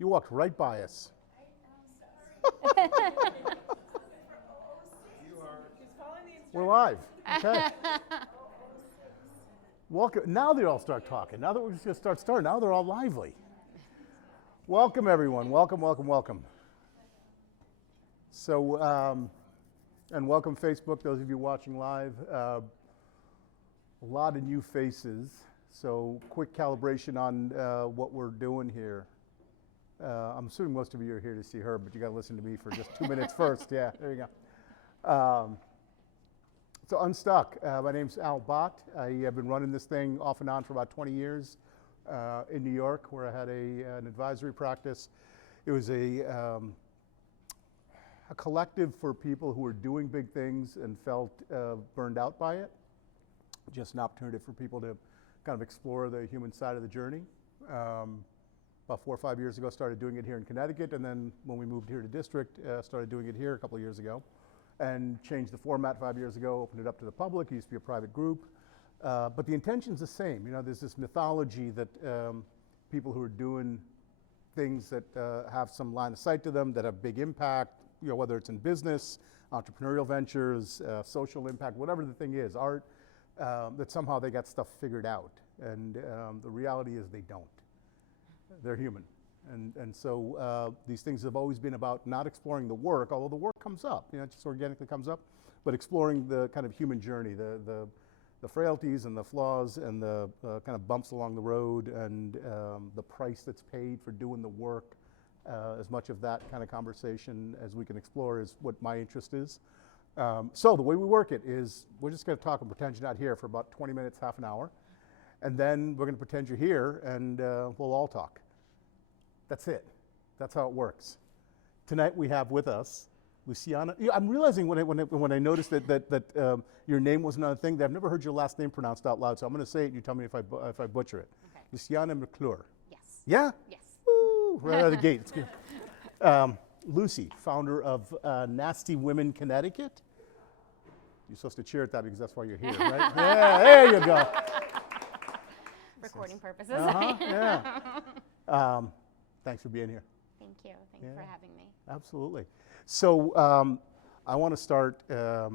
You walked right by us. We're live. Okay. Welcome. Now they all start talking. Now that we're just going to start starting, now they're all lively. Welcome, everyone. Welcome, welcome, welcome. So, and welcome, Facebook, those of you watching live. A lot of new faces. So, quick calibration on what we're doing here. I'm assuming most of you are here to see her, but you got to listen to me for just 2 minutes first. Yeah, there you go. So Unstuck, my name's Al Bott. I have been running this thing off and on for about 20 years in New York, where I had an advisory practice. It was a collective for people who were doing big things and felt burned out by it. Just an opportunity for people to kind of explore the human side of the journey. About 4 or 5 years ago, started doing it here in Connecticut, and then when we moved here to district, started doing it here a couple of years ago. And changed the format 5 years ago, opened it up to the public. It used to be a private group. But the intention's the same. You know, there's this mythology that people who are doing things that have some line of sight to them, that have big impact, you know, whether it's in business, entrepreneurial ventures, social impact, whatever the thing is, art, that somehow they got stuff figured out. And the reality is they don't. They're human. And so these things have always been about not exploring the work, although the work comes up, you know, it just organically comes up, but exploring the kind of human journey, the frailties and the flaws and the kind of bumps along the road and the price that's paid for doing the work. As much of that kind of conversation as we can explore is what my interest is. So the way we work it is we're just going to talk and pretend you're not here for about 20 minutes, half an hour, and then we're going to pretend you're here and we'll all talk. That's it. That's how it works. Tonight we have with us Luciana. I'm realizing when I noticed that your name wasn't on a thing, that I've never heard your last name pronounced out loud. So I'm going to say it, and you tell me if I butcher it. Okay. Luciana McClure. Yes. Yeah. Yes. Woo! Right out of the gate. It's good. Lucy, founder of Nasty Women Connecticut. You're supposed to cheer at that because that's why you're here, right? Yeah. There you go. Recording purposes. Yeah. Thanks for being here. Thank you. Thank you for having me. Absolutely. So I want to start, I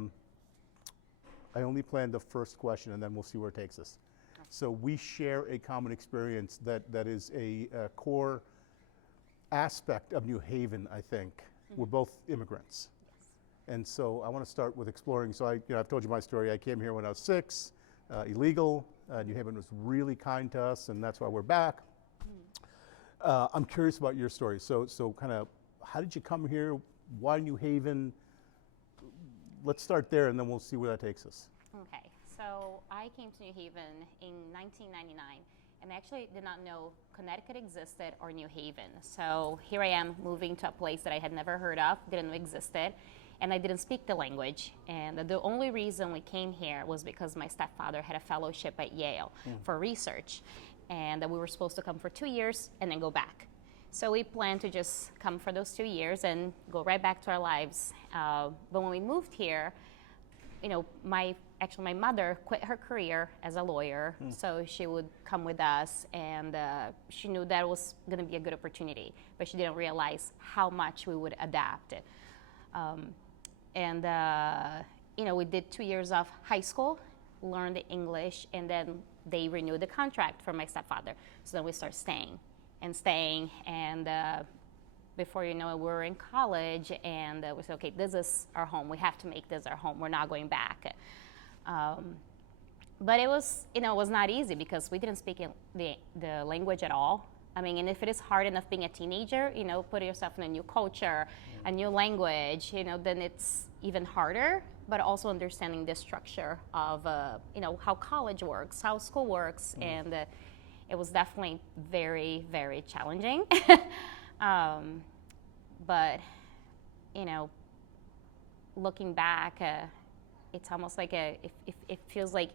only planned the first question and then we'll see where it takes us. Okay. So we share a common experience that is a core aspect of New Haven, I think. Mm-hmm. We're both immigrants. Yes. And so I want to start with exploring. So I've told you my story. I came here when I was 6, illegal. New Haven was really kind to us, and that's why we're back. I'm curious about your story. So kind of, how did you come here? Why New Haven? Let's start there, and then we'll see where that takes us. Okay. So I came to New Haven in 1999, and I actually did not know Connecticut existed or New Haven. So here I am moving to a place that I had never heard of, didn't know existed, and I didn't speak the language. And the only reason we came here was because my stepfather had a fellowship at Yale for research. And that we were supposed to come for 2 years and then go back. So we planned to just come for those 2 years and go right back to our lives. But when we moved here, you know, my mother quit her career as a lawyer, so she would come with us, and she knew that was going to be a good opportunity, but she didn't realize how much we would adapt. You know, we did 2 years of high school, learned the English, and then they renewed the contract for my stepfather. So then we start staying, and before you know it, we were in college, and we said, okay, this is our home. We have to make this our home. We're not going back. But it was, you know, it was not easy because we didn't speak the language at all. I mean, and if it is hard enough being a teenager, you know, putting yourself in a new culture, a new language, you know, then it's even harder. But also understanding the structure of, you know, how college works, how school works, and it was definitely very, very challenging. But, you know, looking back, it's almost like it feels like,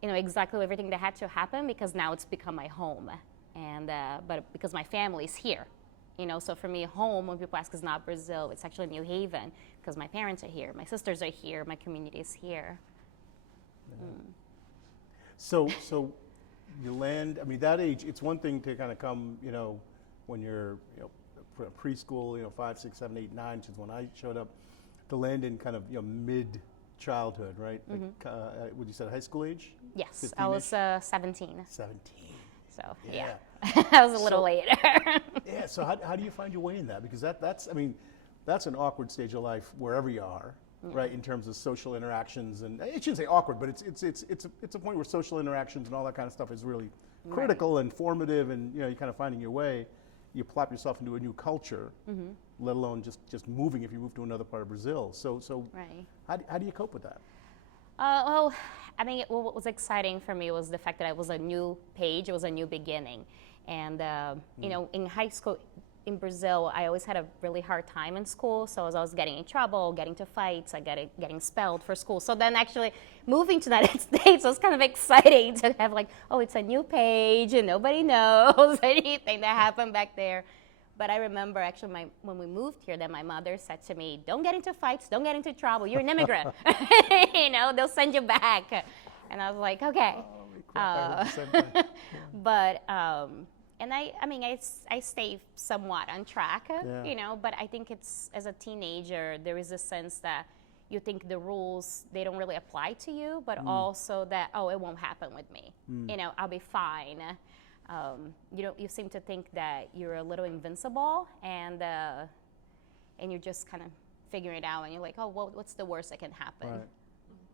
you know, exactly everything that had to happen, because now it's become my home, and but because my family is here. You know, so for me, home, when people ask, is not Brazil, it's actually New Haven, because my parents are here, my sisters are here, my community is here. Yeah. So you land, I mean, that age, it's one thing to kind of come, you know, when you're, preschool, 5, 6, 7, 8, 9, which is when I showed up, to land in kind of, mid childhood, right? Like, would you say high school age? Yes, I was 17. 17. So I was a little So- later. Yeah. So how do you find your way in that? Because that's an awkward stage of life wherever you are, right? In terms of social interactions, and I shouldn't say awkward, but it's a point where social interactions and all that kind of stuff is really critical and formative, and you're kind of finding your way. You plop yourself into a new culture, let alone just moving if you move to another part of Brazil. So Right. how do you cope with that? Well, I mean, what was exciting for me was the fact that it was a new page, it was a new beginning. And, in high school in Brazil, I always had a really hard time in school. So as I was getting in trouble, getting to fights, getting expelled for school. So then actually moving to the United States was kind of exciting to have like, oh, it's a new page and nobody knows anything that happened back there. But I remember actually when we moved here, that my mother said to me, don't get into fights, don't get into trouble, you're an immigrant. They'll send you back. And I was like, okay. Holy crap, I heard the same thing. But, and I stay somewhat on track, but I think it's, as a teenager, there is a sense that you think the rules, they don't really apply to you, but also that, oh, it won't happen with me. I'll be fine. You seem to think that you're a little invincible, and you're just kind of figuring it out, and you're like, oh, well, what's the worst that can happen? Right.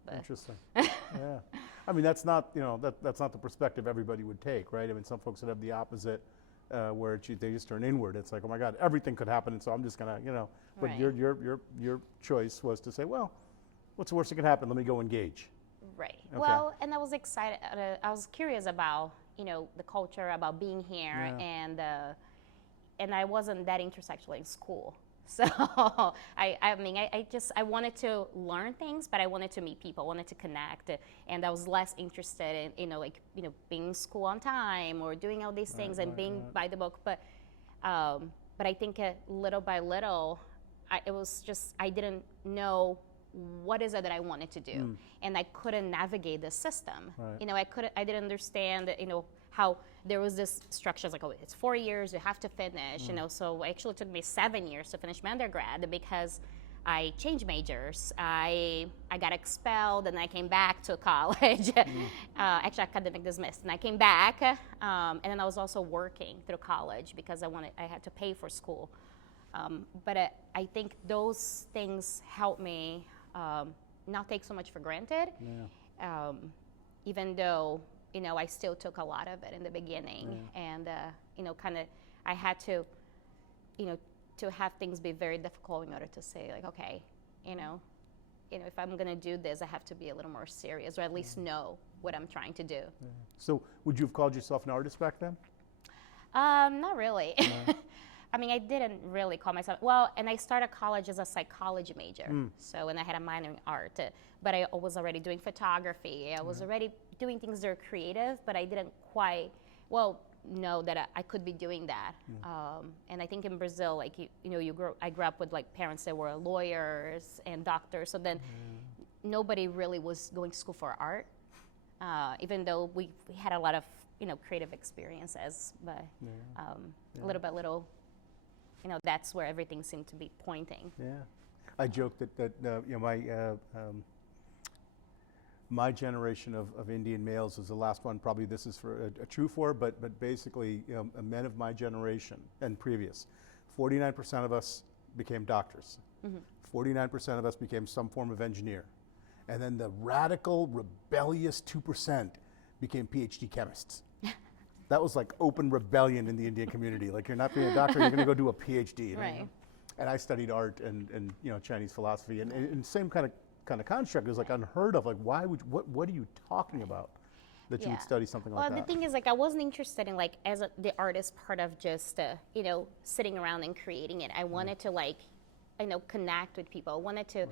But Interesting. Yeah. I mean, that's not that's not the perspective everybody would take, right? I mean, some folks would have the opposite, where they just turn inward. It's like, oh my God, everything could happen, and so I'm just gonna, But Right. your choice was to say, well, what's the worst that can happen? Let me go engage. Right. Okay. Well, and I was excited. I was curious about the culture, about being here, and I wasn't that interested actually in school. So I wanted to learn things, but I wanted to meet people, wanted to connect, and I was less interested in being in school on time or doing all these things and being by the book. But I think little by little, I didn't know what is it that I wanted to do, and I couldn't navigate the system. Right. I didn't understand how there was this structure. It's like, oh, it's 4 years, you have to finish. So it actually took me 7 years to finish my undergrad because I changed majors. I got expelled, and I came back to college. Actually, academic dismissed, and I came back, and then I was also working through college because I had to pay for school. But I think those things helped me not take so much for granted, even though I still took a lot of it in the beginning, and kind of I had to to have things be very difficult in order to say like, okay, if I'm gonna do this, I have to be a little more serious, or at least know what I'm trying to do. So would you have called yourself an artist back then? Not really. No. I mean, I didn't really call myself, well, and I started college as a psychology major. And I had a minor in art, but I was already doing photography. I was already doing things that are creative, but I didn't quite, know that I could be doing that. And I think in Brazil, like, I grew up with like parents that were lawyers and doctors, so then nobody really was going to school for art, even though we had a lot of, creative experiences, but little by little, that's where everything seemed to be pointing. Yeah, I joke that my generation of Indian males is the last one. Probably this is true for, but basically, men of my generation and previous, 49% of us became doctors. 49% of us became some form of engineer, and then the radical, rebellious 2% became PhD chemists. That was like open rebellion in the Indian community. Like, you're not being a doctor, you're going to go do a PhD. Right. And I studied art and Chinese philosophy, and same kind of construct. It was like unheard of. Like, why would what are you talking about that you would study something like that? Well, the thing is, like, I wasn't interested in like the artist part of just sitting around and creating it. I wanted to connect with people. I wanted to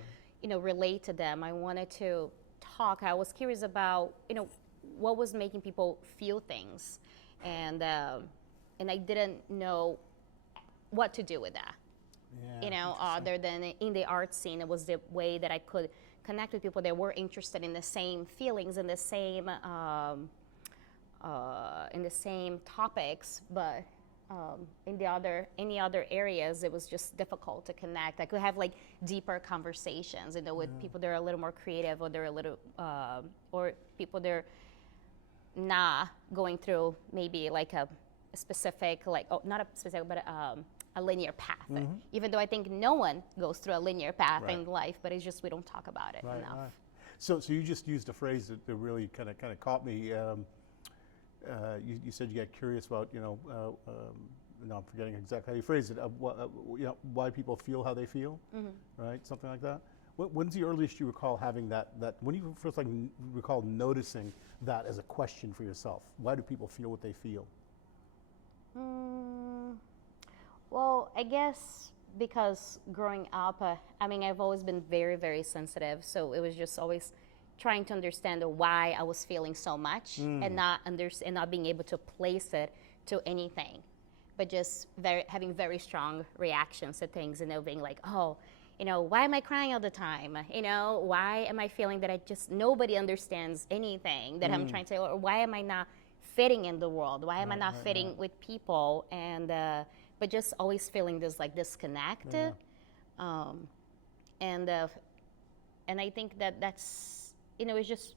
relate to them. I wanted to talk. I was curious about what was making people feel things. And I didn't know what to do with that. Other than in the art scene, it was the way that I could connect with people that were interested in the same feelings and the same topics, but any other areas, it was just difficult to connect. I could have like deeper conversations, with people that are a little more creative, or they're a little, or people that are not going through maybe like a specific, like, not a specific, but a linear path. Even though I think no one goes through a linear path in life, but it's just we don't talk about it enough. Right. So you just used a phrase that really kind of caught me. You said you get curious about, no, I'm forgetting exactly how you phrased it, why people feel how they feel, right? Something like that. When's the earliest you recall having that, when you first recall noticing that as a question for yourself? Why do people feel what they feel? Well, I guess because growing up, I've always been very, very sensitive, so it was just always trying to understand why I was feeling so much, and not being able to place it to anything, but just having very strong reactions to things, being like, oh, why am I crying all the time? Why am I feeling that nobody understands anything that I'm trying to, or why am I not fitting in the world? Why am I not fitting with people? And but just always feeling this like disconnect, and I think that's, it's just,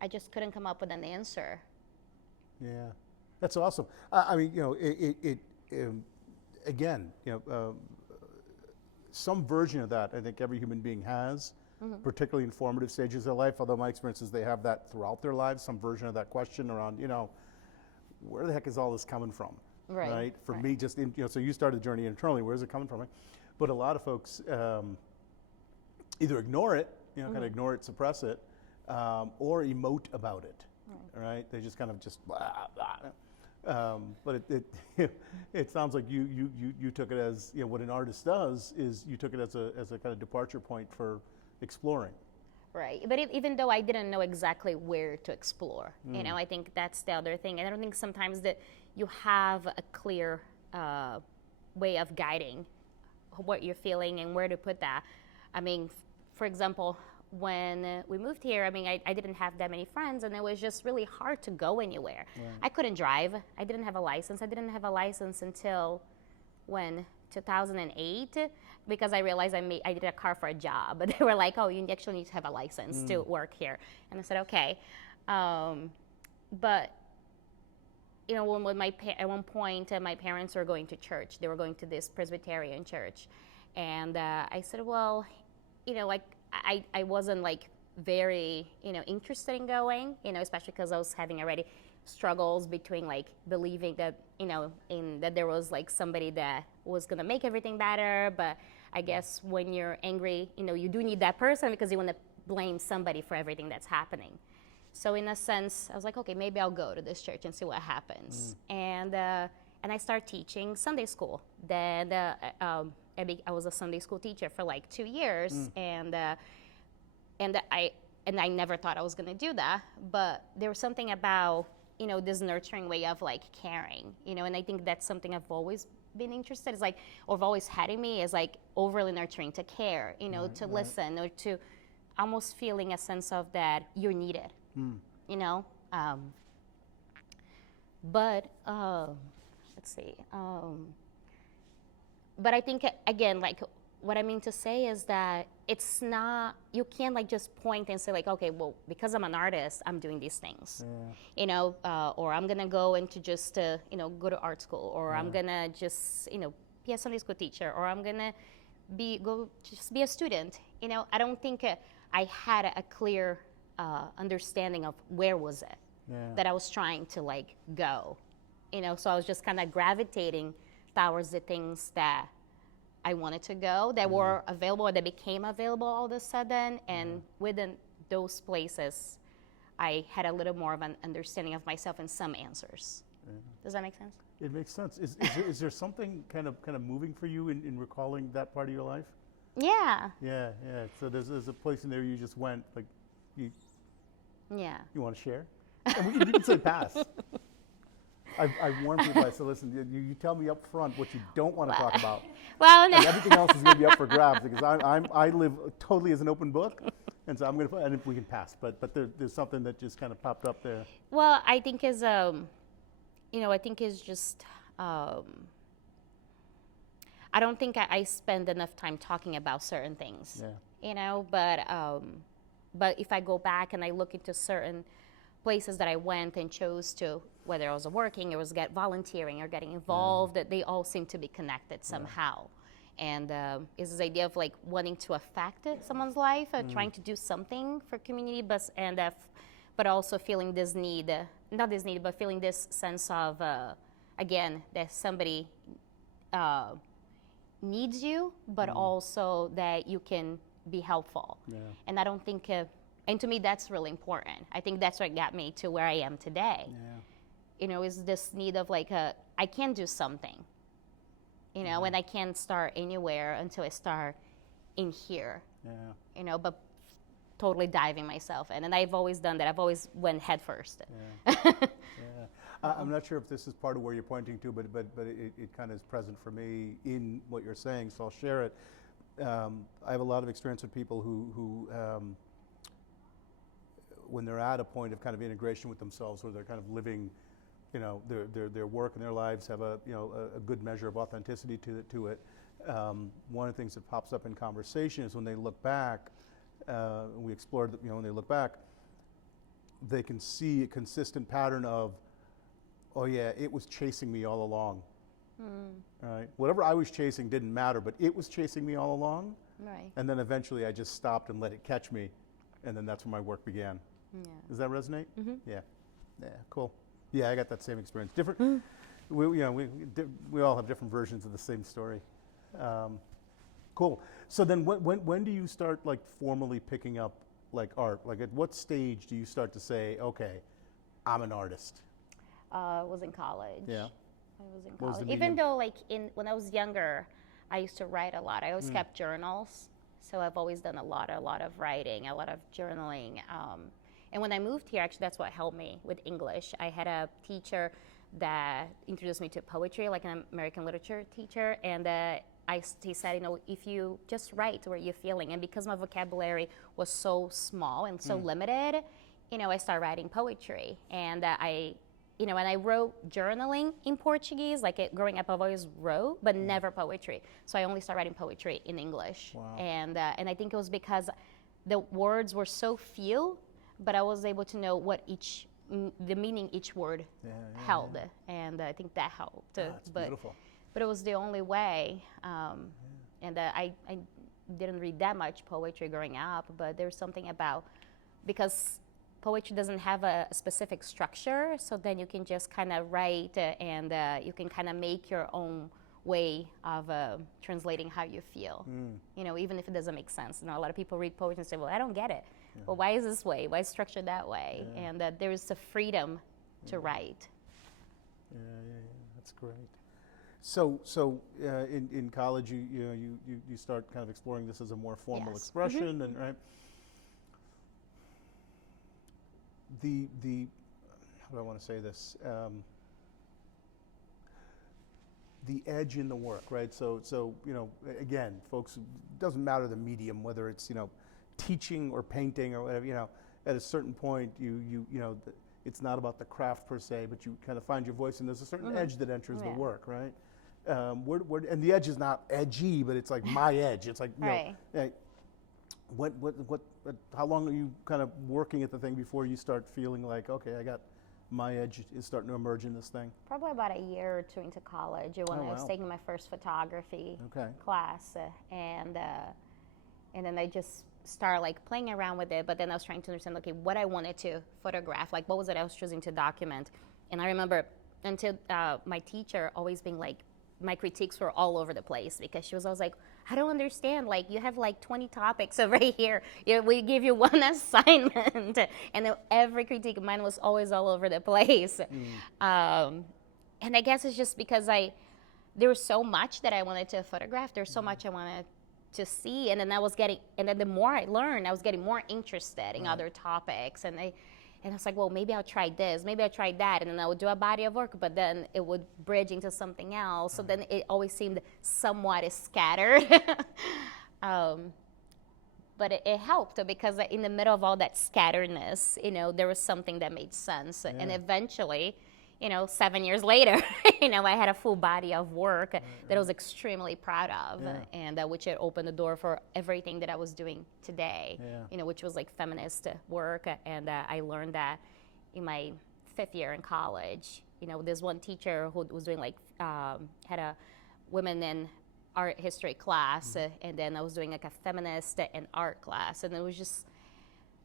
I just couldn't come up with an answer. Yeah, that's awesome. Again, some version of that I think every human being has, particularly in formative stages of their life, although my experience is they have that throughout their lives, some version of that question around, where the heck is all this coming from? Right? For me, just, so you started the journey internally, where's it coming from? But a lot of folks either ignore it, kind of ignore it, suppress it, or emote about it, right? They just kind of just blah, blah. But it sounds like you took it as, what an artist does is you took it as a kind of departure point for exploring. Right, but even though I didn't know exactly where to explore, I think that's the other thing. And I don't think sometimes that you have a clear way of guiding what you're feeling and where to put that. For example, when we moved here, I didn't have that many friends, and it was just really hard to go anywhere. I couldn't drive. I didn't have a license. I didn't have a license until 2008, because I realized I needed a car for a job. But they were like, oh, you actually need to have a license to work here. And I said, okay. But when at one point my parents were going to church. They were going to this Presbyterian church, and I said, well, I wasn't like very interested in going, especially because I was having already struggles between like believing that that there was like somebody that was gonna make everything better. But I guess when you're angry, you do need that person because you want to blame somebody for everything that's happening. So in a sense, I was like, okay, maybe I'll go to this church and see what happens. And I started teaching Sunday school. Then I was a Sunday school teacher for like 2 years, and I never thought I was gonna do that. But there was something about this nurturing way of like caring, and I think that's something I've always been interested. It's like, or I've always had in me is like overly nurturing, to care, to listen, or to almost feeling a sense of that you're needed, But let's see. But I think again, like what I mean to say is that it's not, you can't like just point and say like, okay, well, because I'm an artist, I'm doing these things, or I'm gonna go into just go to art school, or I'm gonna just be a Sunday school teacher, or I'm gonna just be a student. I don't think I had a clear understanding of where was it that I was trying to like go, so I was just kind of gravitating towards the things that I wanted to go, that were available, or that became available all of a sudden. And within those places, I had a little more of an understanding of myself and some answers. Does that make sense? It makes sense. Is there something kind of moving for you in recalling that part of your life? Yeah. Yeah. So there's a place in there you just went, like, you want to share? And you can say pass. I warn people, I said, listen, you tell me up front what you don't want to talk about. Well, no. And everything else is going to be up for grabs, because I live totally as an open book. And so I'm going to, and if we can pass, but there's something that just kind of popped up there. Well, I think is, I think is just I don't think I spend enough time talking about certain things, you know, but if I go back and I look into certain places that I went and chose to, whether I was working or was volunteering or getting involved, that they all seem to be connected somehow. And it's this idea of like wanting to affect someone's life, trying to do something for community, but also feeling this need, not this need, but feeling this sense of, again, that somebody needs you, but also that you can be helpful. And I don't think, and to me that's really important. I think that's what got me to where I am today. You know, is this need of like, I can do something, you know, and I can't start anywhere until I start in here, you know, but totally diving myself in. And I've always done that. I've always went head first. I'm not sure if this is part of where you're pointing to, but it kind of is present for me in what you're saying, so I'll share it. I have a lot of experience with people who when they're at a point of kind of integration with themselves, where they're kind of living, you know, their work and their lives have a good measure of authenticity to it. One of the things that pops up in conversation is when they look back. We explored, you know, when they look back, they can see a consistent pattern of, oh yeah, it was chasing me all along. Right? Whatever I was chasing didn't matter, but it was chasing me all along. Right. And then eventually I just stopped and let it catch me, and then that's when my work began. Does that resonate? Yeah, cool. Yeah, I got that same experience. Different. We all have different versions of the same story. Cool. So then, when do you start like formally picking up like art? Like, at what stage do you start to say, okay, I'm an artist? I was in college. Yeah. I was in What was college. the Even medium? though like when I was younger, I used to write a lot. I always kept journals. So I've always done a lot of writing, a lot of journaling. And when I moved here, actually, that's what helped me with English. I had a teacher that introduced me to poetry, like an American literature teacher. And he said, you know, if you just write what you're feeling, and because my vocabulary was so small and so limited, you know, I started writing poetry. And you know, and I wrote journaling in Portuguese, like growing up I've always wrote, but never poetry. So I only started writing poetry in English. Wow. And I think it was because the words were so few, but I was able to know what the meaning each word held. And I think that helped. That's beautiful. But it was the only way. And I didn't read that much poetry growing up, but there's something about, because poetry doesn't have a specific structure, so then you can just kind of write and you can kind of make your own way of translating how you feel. You know, even if it doesn't make sense. You know, a lot of people read poetry and say, well, I don't get it. Well, why is this way? Why is it structured that way? And there is a freedom to write. That's great. So in college, you start kind of exploring this as a more formal expression, and right. The how do I want to say this? The edge in the work, right? So you know, again, folks, it doesn't matter the medium, whether it's, you know, teaching or painting or whatever. You know, at a certain point, you know, it's not about the craft per se, but you kind of find your voice, and there's a certain edge that enters the work, right? And the edge is not edgy, but it's like my edge. It's like, you know, how long are you kind of working at the thing before you start feeling like, okay, I got my edge is starting to emerge in this thing? Probably about a year or two into college, when I was taking my first photography class, and then I just started like playing around with it. But then I was trying to understand, okay, what I wanted to photograph, like what was it I was choosing to document. And I remember until my teacher always being like, my critiques were all over the place, because she was always like, I don't understand, like you have like 20 topics over here, we give you one assignment, and then every critique of mine was always all over the place. And I guess it's just because there was so much that I wanted to photograph, there's so much I wanted to see, and then the more I learned, I was getting more interested in other topics, and I was like, well, maybe I'll try this, maybe I'll try that, and then I would do a body of work, but then it would bridge into something else. So then it always seemed somewhat scattered. But it helped, because in the middle of all that scatteredness, you know, there was something that made sense. And eventually, 7 years later, I had a full body of work that I was extremely proud of, and which had opened the door for everything that I was doing today, which was like feminist work. And I learned that in my 5th year in college. There's one teacher who was doing had a women in art history class, and then I was doing like a feminist and art class, and it was just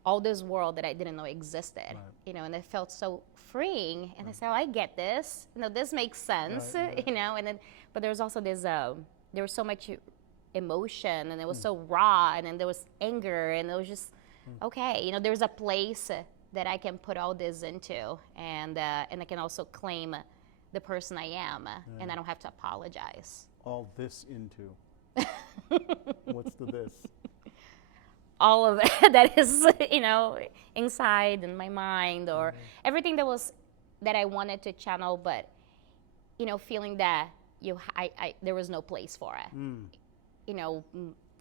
all this world that I didn't know existed, and it felt so freeing. And I said, I get this, this makes sense, and then, but there was also this, there was so much emotion, and it was so raw, and then there was anger, and it was just, okay, there's a place that I can put all this into, and I can also claim the person I am, and I don't have to apologize. All this into. What's the this? All of it that is, inside in my mind, or everything that I wanted to channel, but, feeling that there was no place for it.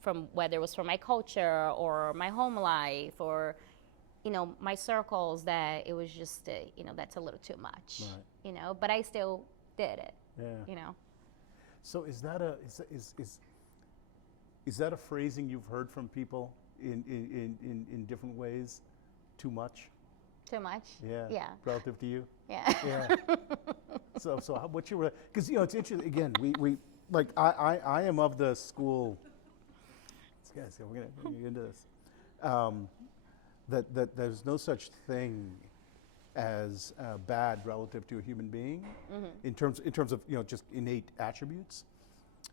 From whether it was from my culture or my home life or, my circles, that it was just, that's a little too much, but I still did it, So is that a phrasing you've heard from people in different ways? Too much? Too much? Yeah. Relative to you? Yeah. Yeah. So what's your, because it's interesting, again, we like I am of the school, guys, we're gonna get into this, that there's no such thing as bad relative to a human being, in terms of just innate attributes.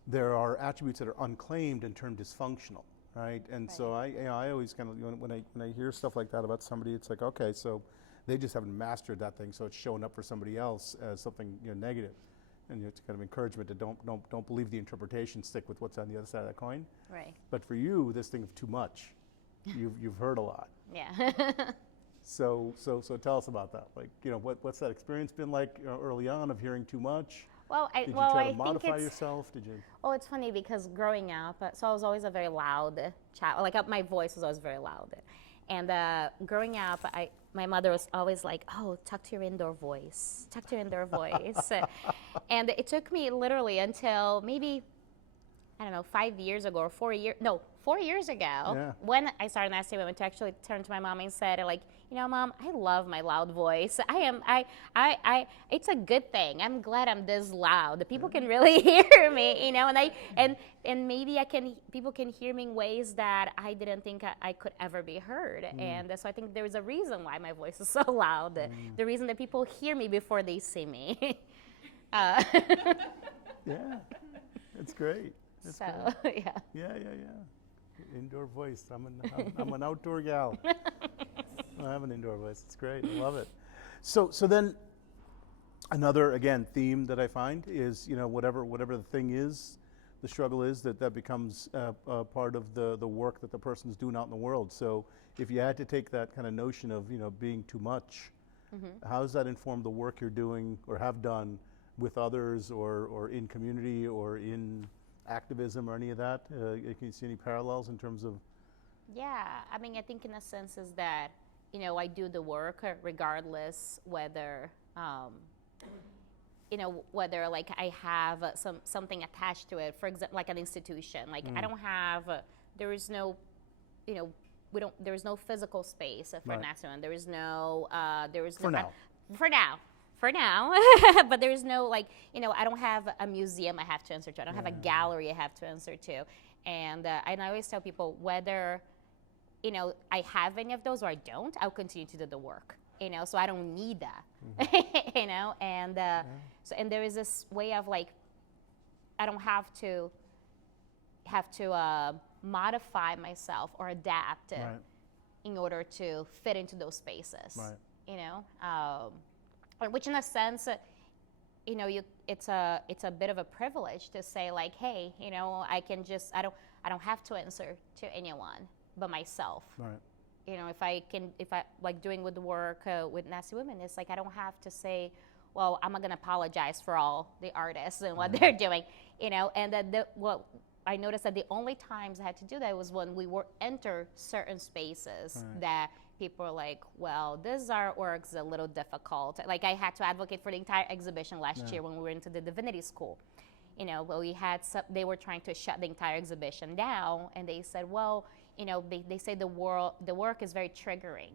There are attributes that are unclaimed and termed dysfunctional, right? And so I always kind of, when I hear stuff like that about somebody, it's like, okay, so they just haven't mastered that thing, so it's showing up for somebody else as something negative. And it's kind of encouragement to don't believe the interpretation, stick with what's on the other side of that coin. Right. But for you, this thing of too much, you've heard a lot. Yeah. So tell us about that. Like, what's that experience been like early on of hearing too much? Well, Did you try to modify yourself? Did you? Well, it's funny because growing up, so I was always a very loud child. Like my voice was always very loud. And growing up, my mother was always like, "Oh, talk to your indoor voice. Talk to your indoor voice." And it took me literally until maybe, I don't know, 5 years ago or 4 years. No, 4 years ago, when I started Nasty Women, to actually turn to my mom and said, like, Mom, I love my loud voice. It's a good thing. I'm glad I'm this loud. The people can really hear me, and maybe people can hear me in ways that I didn't think I could ever be heard. And so I think there's a reason why my voice is so loud. The reason that people hear me before they see me. Yeah, that's great. That's great. Yeah. Indoor voice. I'm an outdoor gal. I have an indoor voice. It's great. I love it. So then, another theme that I find is whatever the thing is, the struggle is, that becomes part of the work that the person's doing out in the world. So if you had to take that kind of notion of being too much, how does that inform the work you're doing or have done with others or in community or in activism or any of that? Can you see any parallels in terms of? Yeah, I mean, I think in a sense is that, I do the work regardless whether, whether like I have something attached to it, for example, like an institution. Like I don't have, there is no, there is no physical space for Nasty Women. There is no, For now, but there's no I don't have a museum I have to answer to. I don't have a gallery I have to answer to. And I always tell people whether, I have any of those or I don't, I'll continue to do the work, so I don't need that, and so, and there is this way of I don't have to modify myself or adapt in order to fit into those spaces, which in a sense, it's a bit of a privilege to say hey, I don't have to answer to anyone but myself. Right. If I like doing with the work with Nasty Women, it's I don't have to say, well, I'm not gonna apologize for all the artists and what they're doing, and that I noticed that the only times I had to do that was when we enter certain spaces that people are like, well, this artwork's a little difficult. Like I had to advocate for the entire exhibition last year when we were into the divinity school. You know, but we had they were trying to shut the entire exhibition down, and they said, well, you know, they say the work is very triggering,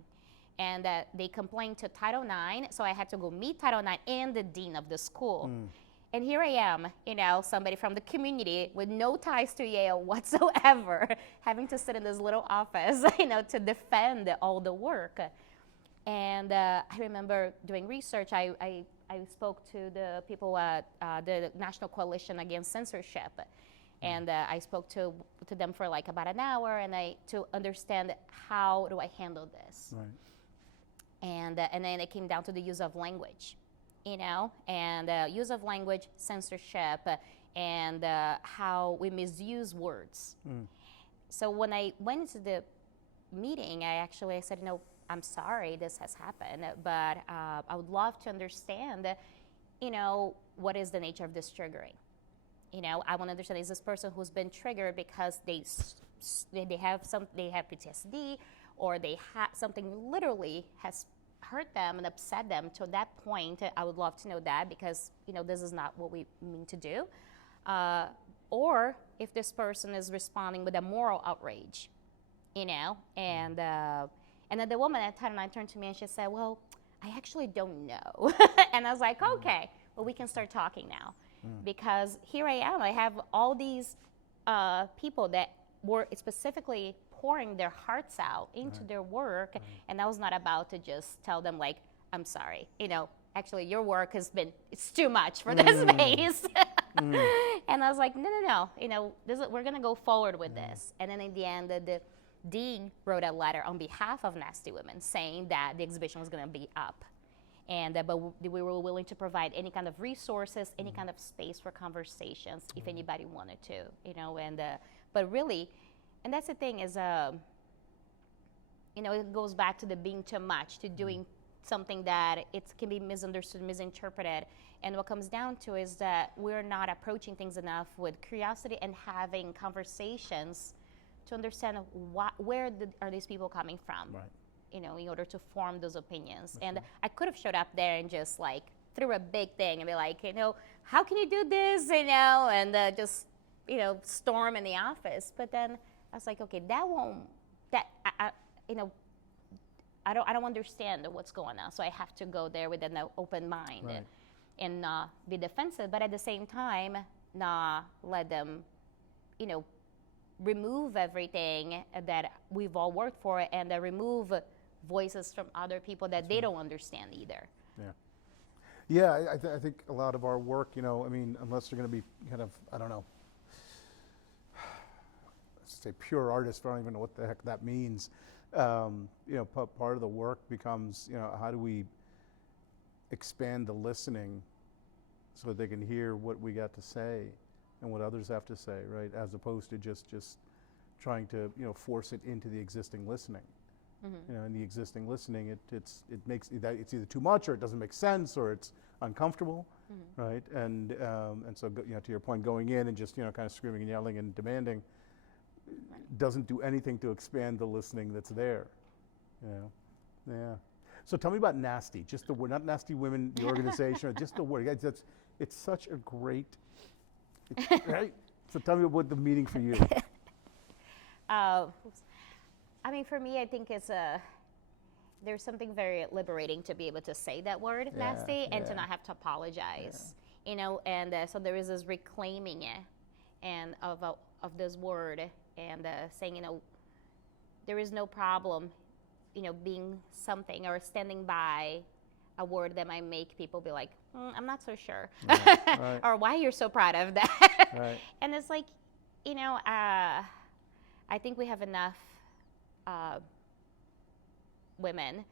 and that they complained to Title IX, so I had to go meet Title IX and the dean of the school. And here I am, you know, somebody from the community with no ties to Yale whatsoever, having to sit in this little office, you know, to defend all the work. And I remember doing research. I spoke to the people at the National Coalition Against Censorship, and I spoke to them for like about an hour, and to understand how do I handle this. Right. And then it came down to the use of language, you know, and use of language, censorship, and how we misuse words. So when I went into the meeting, I said, you know, I'm sorry this has happened, but I would love to understand, you know, what is the nature of this triggering? You know, I want to understand, is this person who's been triggered because they have PTSD, or they have something literally has hurt them and upset them to that point? I would love to know that, because, you know, this is not what we mean to do. Or if this person is responding with a moral outrage, you know, and then the woman at Title IX turned to me and she said, well, I actually don't know. And I was like, okay, well, we can start talking now. Because here I am, I have all these people that were specifically pouring their hearts out into their work. And I was not about to just tell them, like, I'm sorry, you know, actually your work it's too much for this space. And I was like, no, you know, we're gonna go forward with this. And then in the end, the dean wrote a letter on behalf of Nasty Women saying that the exhibition was gonna be up. And but we were willing to provide any kind of resources, any kind of space for conversations if anybody wanted to, you know. And but really, and that's the thing is, you know, it goes back to the being too much, to doing something that it can be misunderstood, misinterpreted. And what comes down to is that we're not approaching things enough with curiosity and having conversations to understand where are these people coming from. Right. You know, in order to form those opinions. And I could have showed up there and just like threw a big thing and be like, you know, how can you do this, you know, and just, you know, storm in the office. But then I was like, okay, you know, I don't understand what's going on. So I have to go there with an open mind and not be defensive, but at the same time, not let them, you know, remove everything that we've all worked for, and remove voices from other people that they don't understand either. Yeah, I think a lot of our work, you know, I mean, unless they're going to be kind of, I don't know, let's say pure artists, I don't even know what the heck that means. You know, part of the work becomes, you know, how do we expand the listening so that they can hear what we got to say and what others have to say, right? As opposed to just trying to, you know, force it into the existing listening. You know, in the existing listening, it makes it's either too much, or it doesn't make sense, or it's uncomfortable, right? And so, you know, to your point, going in and just, you know, kind of screaming and yelling and demanding doesn't do anything to expand the listening that's there. You know? Yeah. So tell me about Nasty. Just the word, not Nasty Women, the organization, or just the word. It's such a great, right? So tell me what the meaning for you. I mean, for me, I think there's something very liberating to be able to say that word, nasty, and to not have to apologize, you know. And so there is this reclaiming and of this word, and saying, you know, there is no problem, you know, being something or standing by a word that might make people be like, I'm not so sure, right. Or why you're so proud of that. Right. And it's like, you know, I think we have enough women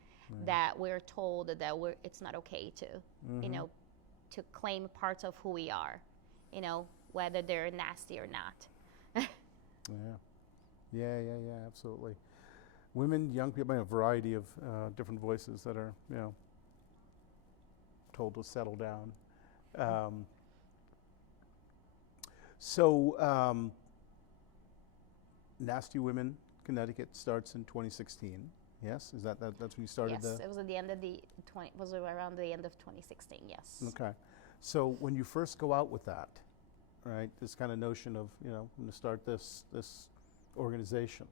that we're told that it's not okay to, you know, to claim parts of who we are, you know, whether they're nasty or not. Yeah, absolutely. Women, young people, a variety of different voices that are, you know, told to settle down. Nasty Women Connecticut starts in 2016 Yes, is that's when you started Yes, it was at the end of was around the end of 2016. Yes. Okay. So when you first go out with that, right, this kind of notion of, I'm going to start this organization,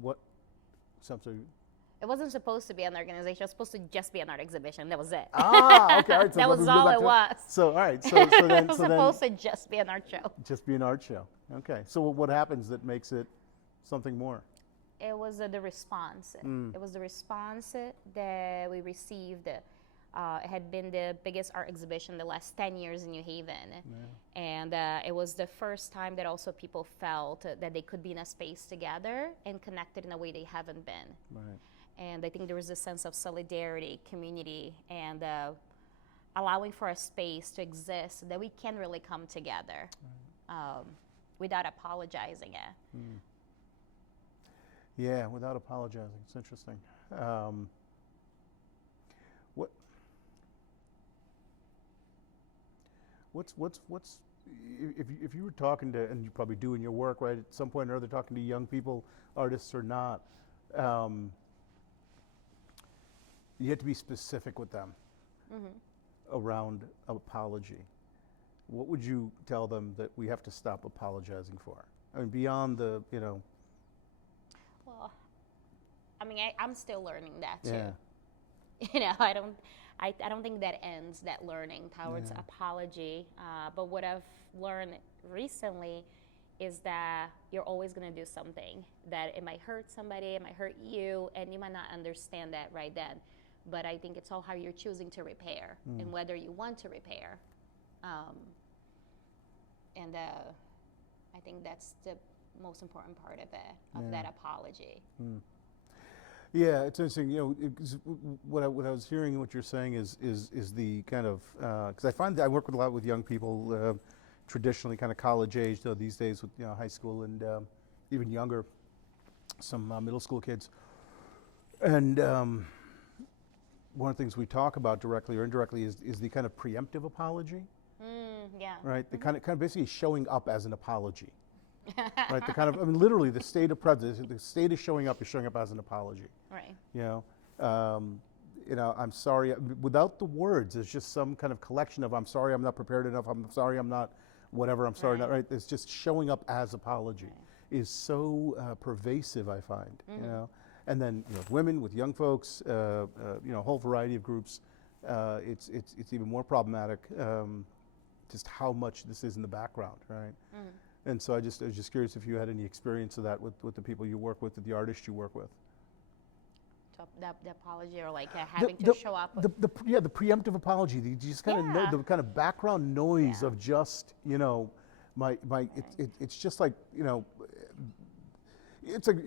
what, something? It wasn't supposed to be an organization. It was supposed to just be an art exhibition. That was it. Okay. All right, so that let was me go all back it to was. So, all right. So then, it was so supposed then, to just be an art show. just be an art show. Okay. So what happens that makes it something more? It was the response. It was the response that we received. It had been the biggest art exhibition the last 10 years in New Haven. Yeah. And it was the first time that also people felt that they could be in a space together and connected in a way they haven't been. Right. And I think there was a sense of solidarity, community, and allowing for a space to exist that we can really come together without apologizing it. Yeah, without apologizing. It's interesting. What's if you were talking to, and you probably do in your work, right, at some point or other, talking to young people, artists or not, you have to be specific with them around apology. What would you tell them that we have to stop apologizing for? I mean, beyond the, Well, I mean, I'm still learning that too. Yeah. I don't think that ends, that learning towards apology. But what I've learned recently is that you're always going to do something that it might hurt somebody, it might hurt you, and you might not understand that right then. But I think it's all how you're choosing to repair and whether you want to repair. And I think that's the most important part of it, of that apology. Yeah, it's interesting. What I was hearing and what you're saying is the kind of, because I find that I work with a lot with young people, traditionally kind of college age, though these days with high school and even younger, some middle school kids, and one of the things we talk about directly or indirectly is the kind of preemptive apology. Yeah. Right. The kind of basically showing up as an apology. Right. The kind of, I mean, literally the state of presence, the state of showing up is showing up as an apology. Right. I'm sorry, without the words. It's just some kind of collection of, I'm sorry, I'm not prepared enough. I'm sorry, I'm not whatever. I'm sorry, not right. It's just showing up as apology is so pervasive, I find. And then women, with young folks, a whole variety of groups. It's even more problematic. Just how much this is in the background, right? And so I was just curious if you had any experience of that with the people you work with, the artists you work with. The apology, or like having to show up. The preemptive apology. You just kind of know the kind of background noise of just it's just like it's like.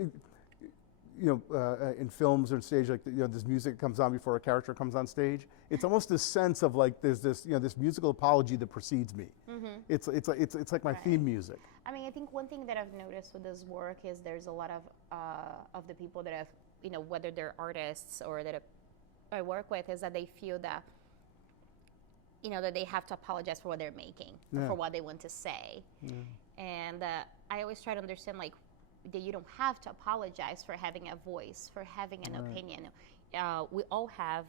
In films or on stage, like this music comes on before a character comes on stage. It's almost this sense of like there's this this musical apology that precedes me. It's like my theme music. I mean, I think one thing that I've noticed with this work is there's a lot of the people that have whether they're artists or that I work with, is that they feel that that they have to apologize for what they're making, for what they want to say, and I always try to understand like, that you don't have to apologize for having a voice, for having an opinion. We all have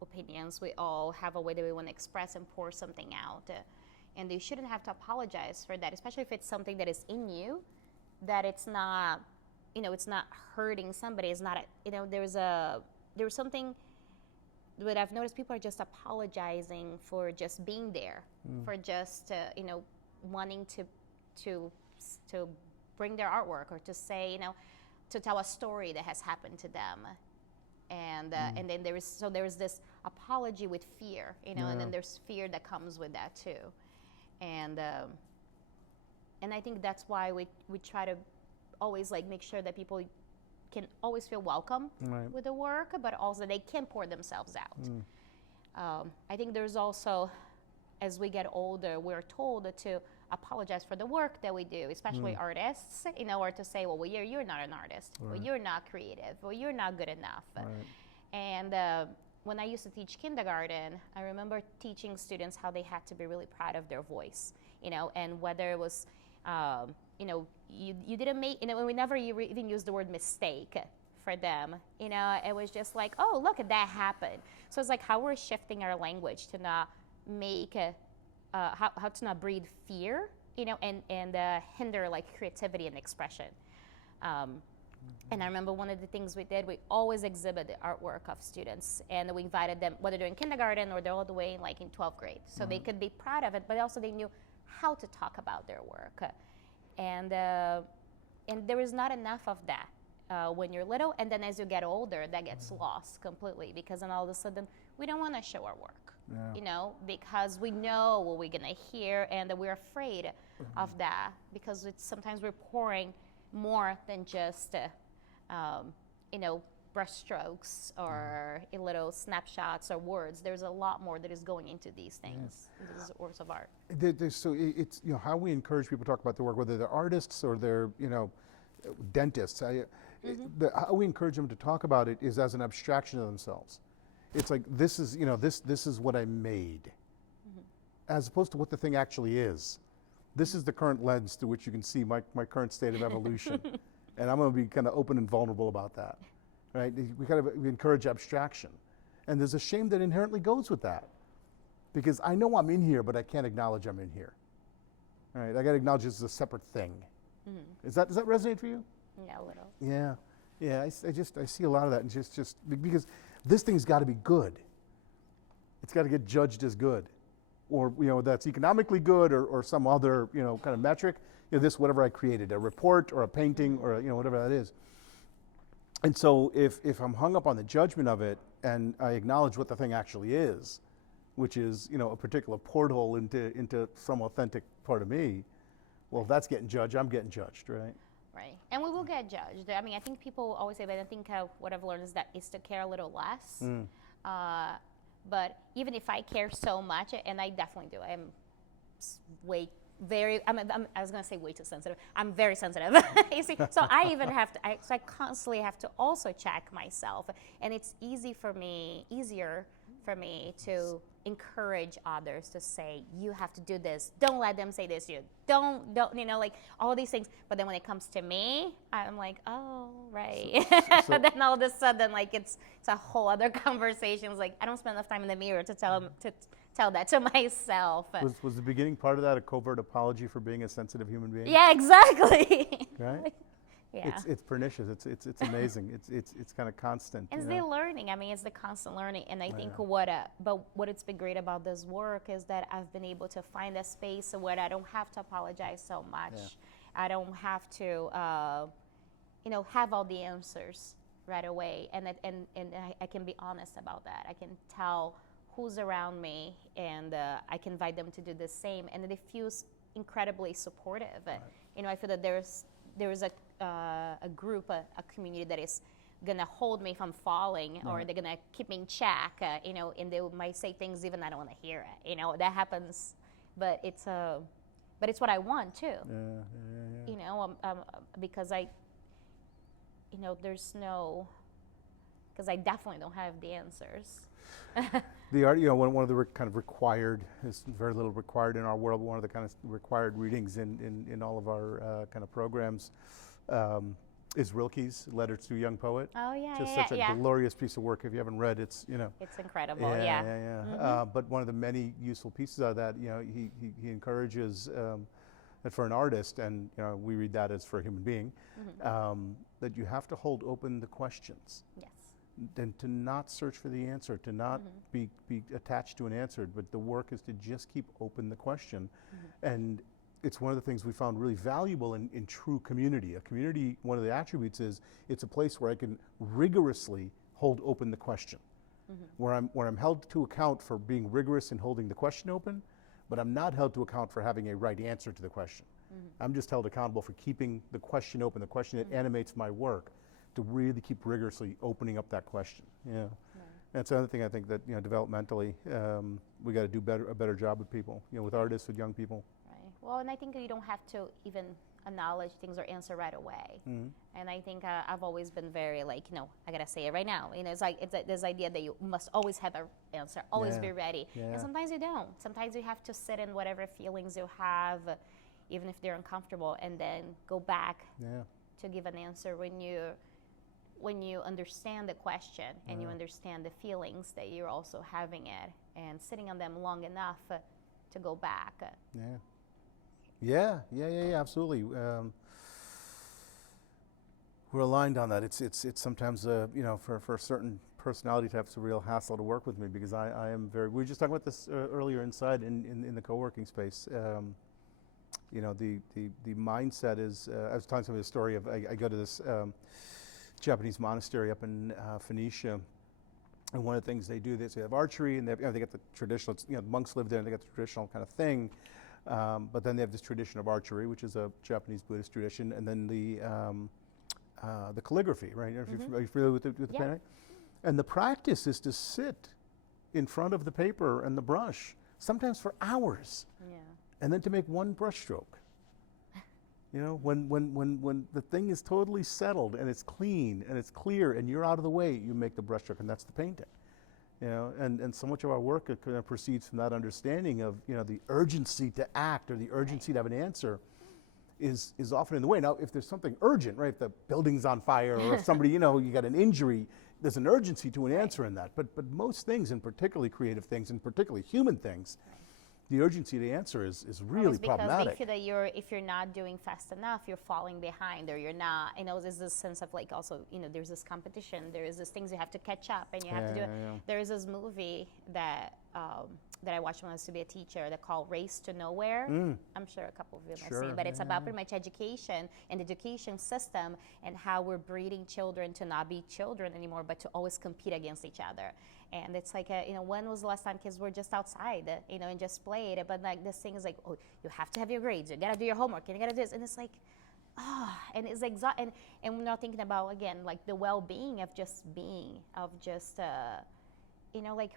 opinions. We all have a way that we want to express and pour something out. And you shouldn't have to apologize for that, especially if it's something that is in you, that it's not, it's not hurting somebody. It's not, there's something that I've noticed people are just apologizing for just being there, for just, wanting to bring their artwork, or to say, to tell a story that has happened to them, and then there's this apology with fear, and then there's fear that comes with that too, and I think that's why we try to always like make sure that people can always feel welcome with the work, but also they can pour themselves out. I think there's also, as we get older, we're told to apologize for the work that we do, especially artists, or to say, well, you're not an artist, well, you're not creative, well, you're not good enough. And when I used to teach kindergarten, I remember teaching students how they had to be really proud of their voice, and whether it was, you didn't make, whenever you even use the word mistake for them. It was just like, oh, look, that happened. So it's like how we're shifting our language to not make how to not breed fear, and hinder like creativity and expression. And I remember one of the things we did, we always exhibit the artwork of students, and we invited them, whether they're in kindergarten or they're all the way like in 12th grade, so they could be proud of it, but also they knew how to talk about their work. And there is not enough of that when you're little, and then as you get older, that gets lost completely, because then all of a sudden we don't want to show our work, because we know what we're gonna hear, and that we're afraid of that, because sometimes we're pouring more than just brushstrokes or little snapshots or words. There's a lot more that is going into these things, these works of art. So it's how we encourage people to talk about their work, whether they're artists or they're dentists. How we encourage them to talk about it is as an abstraction of themselves. It's like, this is this is what I made, as opposed to what the thing actually is. This is the current lens through which you can see my current state of evolution. And I'm going to be kind of open and vulnerable about that, right? We encourage abstraction. And there's a shame that inherently goes with that, because I know I'm in here, but I can't acknowledge I'm in here. All right, I got to acknowledge this is a separate thing. Does that resonate for you? Yeah, a little. Yeah. I see a lot of that, and just because this thing's got to be good. It's got to get judged as good, or that's economically good, or some other kind of metric. This whatever I created, a report or a painting or whatever that is. And so if I'm hung up on the judgment of it, and I acknowledge what the thing actually is, which is a particular porthole into some authentic part of me, well, if that's getting judged, I'm getting judged, right? Right, and we will get judged. I mean, I think people always say that. I think what I've learned is to care a little less. But even if I care so much, and I definitely do, I'm I was going to say way too sensitive. I'm very sensitive. You see, so I even have to. I constantly have to also check myself, and it's easier for me to encourage others to say, you have to do this. Don't let them say this to you. Don't like all these things. But then when it comes to me, I'm like, oh, right. So then all of a sudden, like it's a whole other conversation. It's like I don't spend enough time in the mirror to tell that to myself. Was the beginning part of that a covert apology for being a sensitive human being? Yeah, exactly. Right. Yeah. It's pernicious. It's amazing. It's kind of constant. It's the learning. I mean, it's the constant learning. And I think what it's been great about this work is that I've been able to find a space where I don't have to apologize so much. Yeah. I don't have to, have all the answers right away. And I can be honest about that. I can tell who's around me, and I can invite them to do the same. And it feels incredibly supportive. Right. I feel that there is a group, a community that is gonna hold me if I'm falling, or they're gonna keep me in check, and they might say things even I don't want to hear it. That happens, but it's what I want too. Yeah. Because because I definitely don't have the answers. The art, one of the kind of required, there's very little required in our world. One of the kind of required readings in all of our kind of programs is Rilke's Letter to a Young Poet. Oh yeah, just such a glorious piece of work. If you haven't read it, it's it's incredible. Yeah. Mm-hmm. But one of the many useful pieces of that, he encourages that for an artist, and we read that as for a human being, that you have to hold open the questions. Yes. And to not search for the answer, to not be attached to an answer, but the work is to just keep open the question. And it's one of the things we found really valuable in true community. A community, one of the attributes is it's a place where I can rigorously hold open the question, where I'm held to account for being rigorous in holding the question open, but I'm not held to account for having a right answer to the question. I'm just held accountable for keeping the question open, the question that animates my work, to really keep rigorously opening up that question. Yeah. That's another thing I think that developmentally we got to do a better job with people, with artists, with young people. Right. Well, and I think you don't have to even acknowledge things or answer right away. And I think I've always been very I gotta say it right now. It's like this idea that you must always have an answer, always be ready. And sometimes you don't. Sometimes you have to sit in whatever feelings you have, even if they're uncomfortable, and then go back to give an answer when when you understand the question and you understand the feelings that you're also having it and sitting on them long enough to go back. Yeah, absolutely. We're aligned on that. It's sometimes, for certain personality types, a real hassle to work with me because I am very, we were just talking about this earlier inside in the co-working space. The mindset is, I was telling somebody the story of, I go to this Japanese monastery up in Phoenicia, and one of the things they do, they have archery, and they got the traditional, monks live there, and they got the traditional kind of thing, but then they have this tradition of archery, which is a Japanese Buddhist tradition, and then the calligraphy, right? Are you familiar with the painting? And the practice is to sit in front of the paper and the brush, sometimes for hours, and then to make one brush stroke. When the thing is totally settled and it's clean and it's clear and you're out of the way, you make the brush stroke, and that's the painting. And so much of our work kind of proceeds from that understanding of, the urgency to act or the urgency to have an answer is often in the way. Now, if there's something urgent, right, if the building's on fire or if somebody, you got an injury, there's an urgency to an answer in that. But most things, and particularly creative things, and particularly human things, the urgency to answer is really problematic. Because they feel that if you're not doing fast enough, you're falling behind, or you're not. There's this sense of like also, there's this competition. There is this things you have to catch up, and you have to do it. There is this movie that I watched when I used to be a teacher that called Race to Nowhere. I'm sure a couple of you have seen, but it's about pretty much education and the education system and how we're breeding children to not be children anymore, but to always compete against each other. And it's like, when was the last time kids were just outside, and just played? But like this thing is like, oh, you have to have your grades, you gotta do your homework, and you gotta do this. And it's like, and it's exhausting. And we're not thinking about, again, like the well-being of just being, of just, like,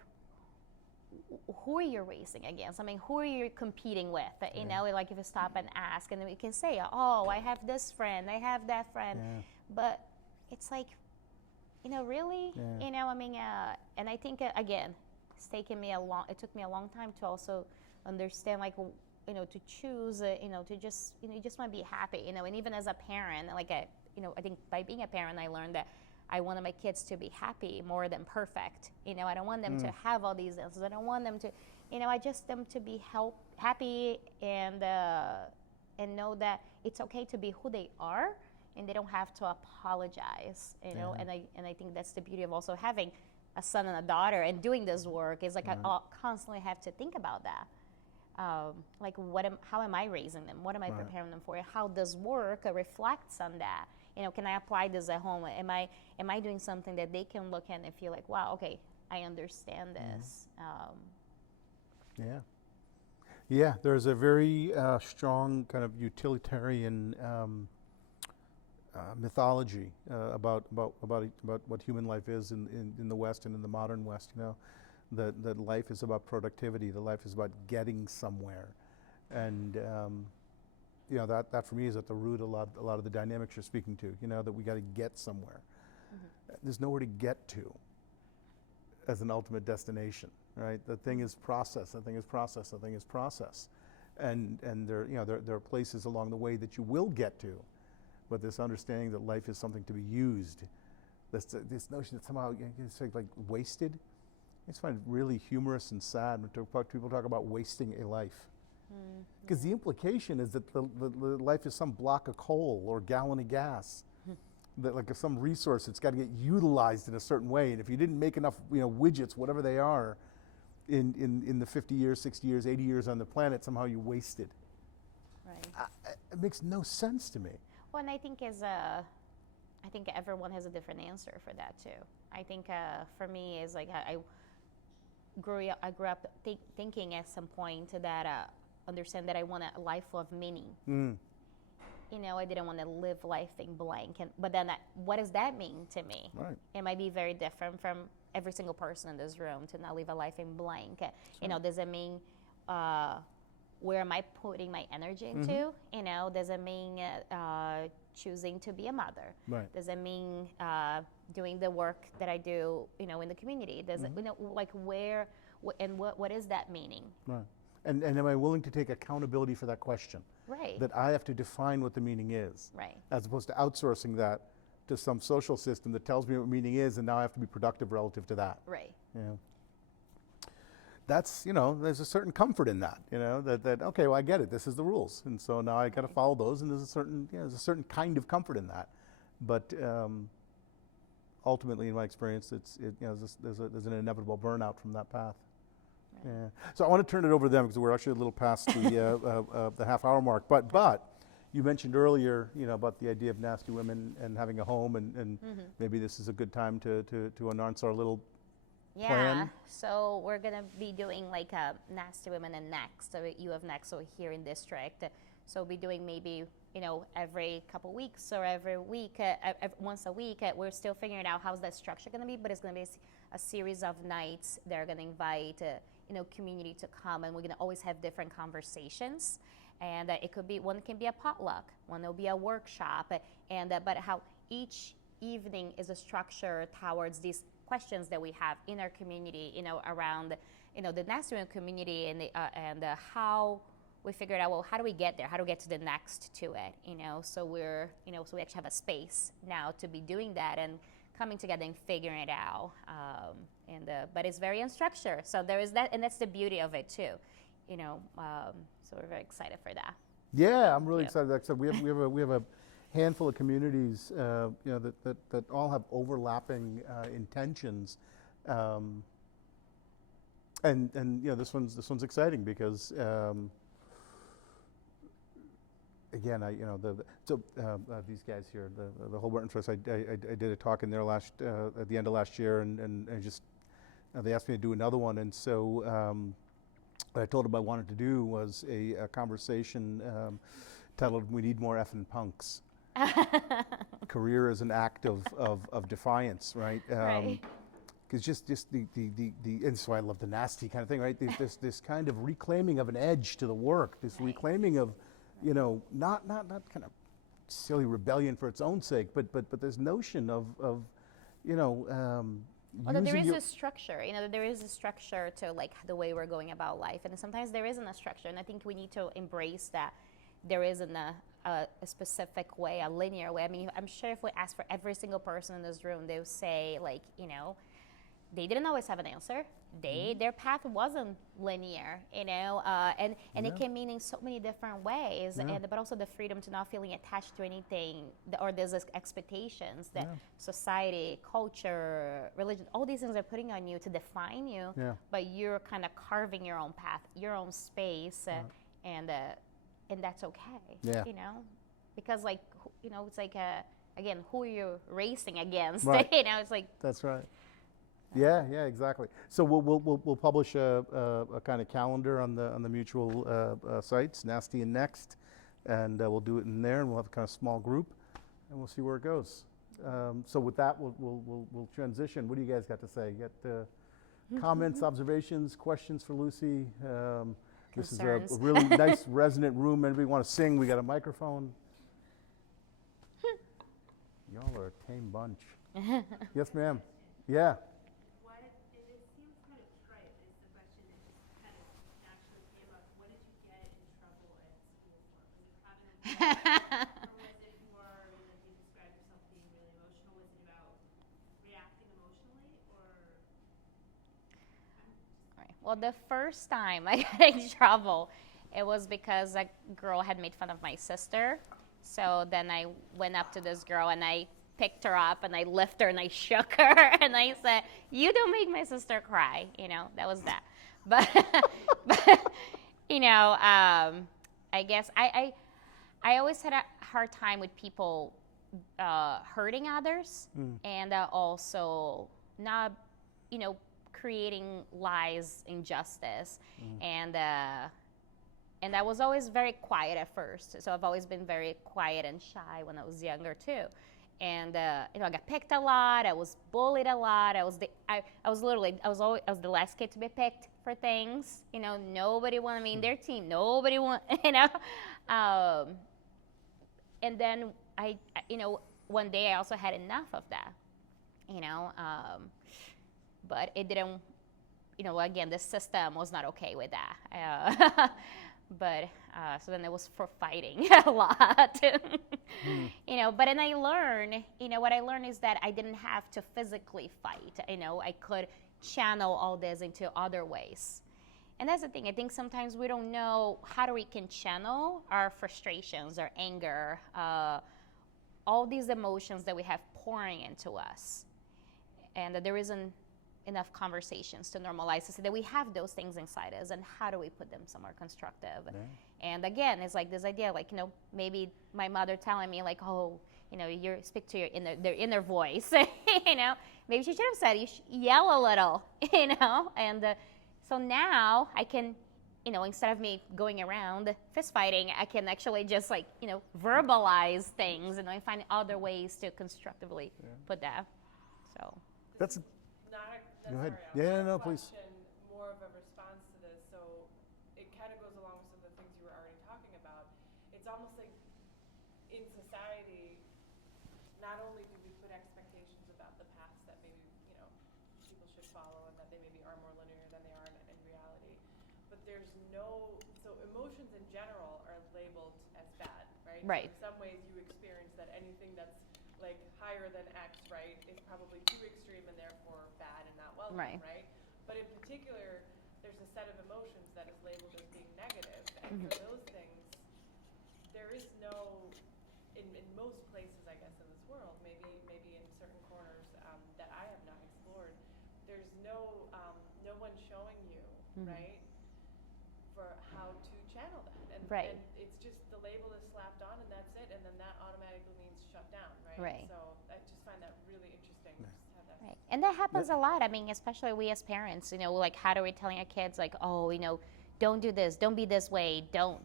who are you racing against? I mean, who are you competing with? Like if you stop and ask, and then we can say, oh, I have this friend, I have that friend. But it's like, really? And I think, again, it took me a long time to also understand, like, to choose, to just, you just want to be happy, and even as a parent, like, I think by being a parent, I learned that I wanted my kids to be happy more than perfect. I don't want them to have all these answers. I don't want them to, I just them to be happy and know that it's okay to be who they are, and they don't have to apologize. And I think that's the beauty of also having a son and a daughter and doing this work is like I constantly have to think about that. Like how am I raising them? What am I preparing them for? How does work reflects on that? Can I apply this at home? Am I doing something that they can look at and feel like, wow, okay, I understand this. There's a very strong kind of utilitarian mythology about what human life is in the West and in the modern West. That life is about productivity. That life is about getting somewhere, and that for me is at the root of a lot of the dynamics you're speaking to. That we got to get somewhere. There's nowhere to get to as an ultimate destination, right? The thing is process. The thing is process. The thing is process, and there are places along the way that you will get to, but this understanding that life is something to be used, this notion that somehow it's like wasted. I just find it really humorous and sad when people talk about wasting a life. Because the implication is that the life is some block of coal or gallon of gas, that like some resource that's got to get utilized in a certain way. And if you didn't make enough, widgets, whatever they are, in the 50 years, 60 years, 80 years on the planet, somehow you wasted. Right. It makes no sense to me. Well, and I think I think everyone has a different answer for that too. I think for me is like I grew up thinking at some point that understand that I want a life of meaning. I didn't want to live life in blank. But then what does that mean to me? Right. It might be very different from every single person in this room to not live a life in blank. Does it mean where am I putting my energy into? Does it mean choosing to be a mother? Right. Does it mean doing the work that I do, in the community? Does it, like where, and what is that meaning? Right. And am I willing to take accountability for that question? Right. That I have to define what the meaning is. Right. As opposed to outsourcing that to some social system that tells me what meaning is, and now I have to be productive relative to that. Right. That's, there's a certain comfort in that, that okay, well, I get it, this is the rules, and so now I got to follow those, and there's a certain kind of comfort in that. But ultimately, in my experience, there's an inevitable burnout from that path. Right. Yeah. So I want to turn it over to them because we're actually a little past the half-hour mark. But you mentioned earlier, about the idea of Nasty Women and having a home, and maybe this is a good time to announce our little plan. So we're gonna be doing like a Nasty Women and Next. So you have Next, so here in district. So we'll be doing maybe every couple weeks or every week, once a week. We're still figuring out how's that structure gonna be, but it's gonna be a series of nights. They're gonna invite community to come, and we're gonna always have different conversations. And it could be, one can be a potluck, one will be a workshop, and but how each evening is a structure towards these questions that we have in our community, around, the Nasty Women community, and how we figured out, well, how do we get there? How do we get to the next to it? So we're, so we actually have a space now to be doing that and coming together and figuring it out. But it's very unstructured. So there is that, and that's the beauty of it too, so we're very excited for that. Yeah, I'm really excited. Like I said, we have a handful of communities, that all have overlapping intentions, and this one's exciting because again, these guys here, the Hobart Trust, I did a talk in there at the end of last year, and just they asked me to do another one, and so what I told them I wanted to do was a conversation titled "We Need More Effing Punks." Career is an act of defiance, right? Right. Because just the and so I love the nasty kind of thing, right? This kind of reclaiming of an edge to the work, this reclaiming of, not kind of silly rebellion for its own sake, but this notion of Well, there is a structure, there is a structure to like the way we're going about life, and sometimes there isn't a structure, and I think we need to embrace that there isn't a specific way, a linear way. I mean, I'm sure if we ask for every single person in this room, they would say, like, they didn't always have an answer. Their path wasn't linear, and it can mean in so many different ways, but also the freedom to not feeling attached to anything, or there's expectations that society, culture, religion, all these things are putting on you to define you, but you're kind of carving your own path, your own space, and that's okay, because like, it's like again, who are you racing against? Right. It's like, that's right. Yeah, exactly. So we'll publish a kind of calendar on the mutual sites, Nasty and Next, and we'll do it in there, and we'll have a kind of small group, and we'll see where it goes. So with that, we'll transition. What do you guys got to say? You got comments, observations, questions for Lucy? This is a really nice resonant room. Anybody want to sing? We got a microphone. Y'all are a tame bunch. Yes, ma'am. Yeah. Or was it more, you described yourself being really emotional? Was it about reacting emotionally, or? Right. Well, the first time I got in trouble, it was because a girl had made fun of my sister. So then I went up to this girl and I picked her up and I lifted her and I shook her and I said, "You don't make my sister cry." That was that. But, I guess I always had a hard time with people hurting others, and also not, creating lies, injustice, and I was always very quiet at first. So I've always been very quiet and shy when I was younger too, and I got picked a lot. I was bullied a lot. I was the last kid to be picked for things. Nobody wanted me in their team. Nobody and then I one day I also had enough of that, but it didn't, again, the system was not okay with that. but so then it was for fighting a lot. You know, but then I learned, you know, what I learned is that I didn't have to physically fight. You know, I could channel all this into other ways. And that's the thing. I think sometimes we don't know how we can channel our frustrations, our anger, all these emotions that we have pouring into us, and that there isn't enough conversations to normalize to say that we have those things inside us, and how do we put them somewhere constructive. And again, it's like this idea, like, you know, maybe my mother telling me like, oh, you know, you speak to their inner voice. You know, maybe she should have said, yell a little. You know, and so now I can, you know, instead of me going around fist fighting, I can actually just, like, you know, verbalize things, and I find other ways to constructively put that. So That's Not Go ahead. necessarily Yeah, a no, please. question, more of a response to this. So it kind of goes along with some of the things you were already talking about. It's almost like in society, not only do we put expectations about the paths that maybe, you know, people should follow, and that they maybe are more linear than they are in reality, but there's no, so emotions in general are labeled as bad, right? Right. So in some ways you experience that anything that's like higher than X, right, is probably too extreme and therefore bad and not welcome, Right. right? But in particular, there's a set of emotions that is labeled as being negative, and for those things, there is no, in most places, I guess, in this world, maybe in certain corners that I have not explored, there's no one showing you, right, for how to channel that, and it's just the label is slapped on, and that's it, and then that automatically means shut down, right? So I just find that really interesting. Just to have that. Right. And that happens a lot. I mean, especially we as parents, you know, like, how are we telling our kids, like, oh, you know, don't do this, don't be this way, don't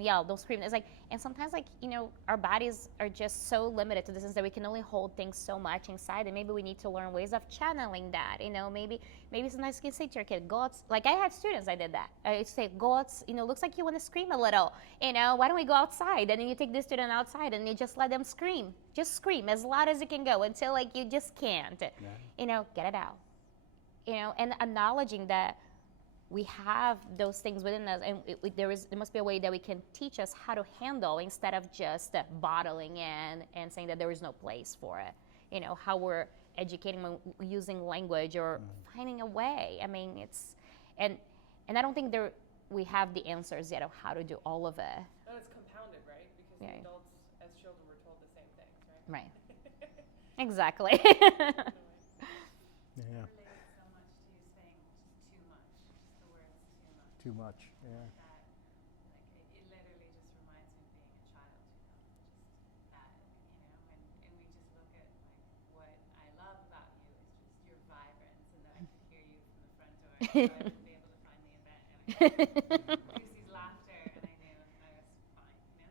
yell, don't scream. It's like, and sometimes, like, you know, our bodies are just so limited to the sense that we can only hold things so much inside, and maybe we need to learn ways of channeling that. You know, maybe sometimes you can say to your kid, go out. Like, I had students, I did that. I say, go out, you know, looks like you want to scream a little, you know, why don't we go outside? And then you take this student outside and you just let them scream. Just scream as loud as you can go until, like, you just can't. You know, get it out. You know, and acknowledging that we have those things within us, and there must be a way that we can teach us how to handle, instead of just bottling in and saying that there is no place for it. You know, how we're educating using language or finding a way. I mean, it's, and I don't think we have the answers yet of how to do all of it. And it's compounded, right? Because the adults, as children, were told the same things, right? Right. Exactly. Yeah. Related so much to you saying just too much, just the words Too too much. much. Yeah. That, like, it literally just reminds me of being a child, you know, just that, you know, and we just look at, like, what I love about you is just your vibrance, and that I could hear you from the front door, so I wouldn't be able to find the event, and I could Lucy's laughter, and I knew I was fine, you know.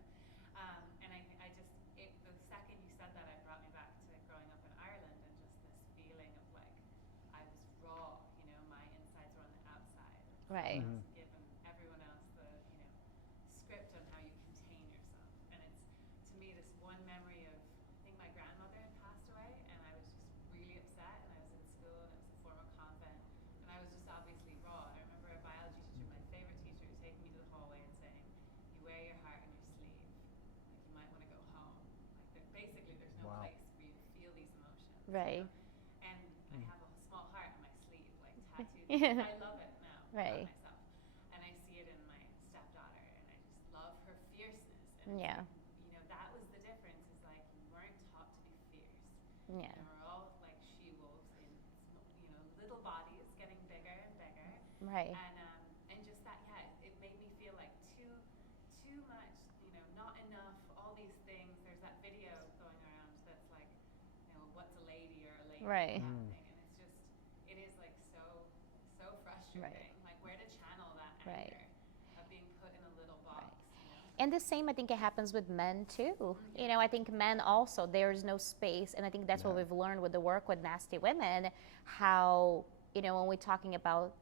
And I just, the second you said that, it brought me back to growing up in Ireland, and just this feeling of, like, I was raw, you know, my insides were on the outside. Right. I was given everyone else the, you know, script on how you contain yourself. And it's, to me, this one memory of, I think my grandmother had passed away, and I was just really upset, and I was in school, and it was a formal convent, and I was just obviously raw. And I remember a biology teacher, my favorite teacher, taking me to the hallway and saying, you wear your heart on your sleeve. Like, you might want to go home. Like, basically, there's no place for you to feel these emotions. Right. And I have a small heart on my sleeve, like, tattooed. I love it now Right. about myself. And I see it in my stepdaughter, and I just love her fierceness. And Yeah. you know, that was the difference, is like, we weren't taught to be fierce. Yeah. And we're all like she-wolves in, you know, little bodies getting bigger and bigger. Right. And just that, it made me feel like too much, you know, not enough, all these things. There's that video going around that's like, you know, what's a lady or a lady, Right. kind of thing. And it's just, it is like so frustrating. Like, where to channel that Right. anger of being put in a little box, you know? And the same, I think it happens with men too. You know, I think men also, there's no space, and I think that's what we've learned with the work with Nasty Women, how, you know, when we're talking about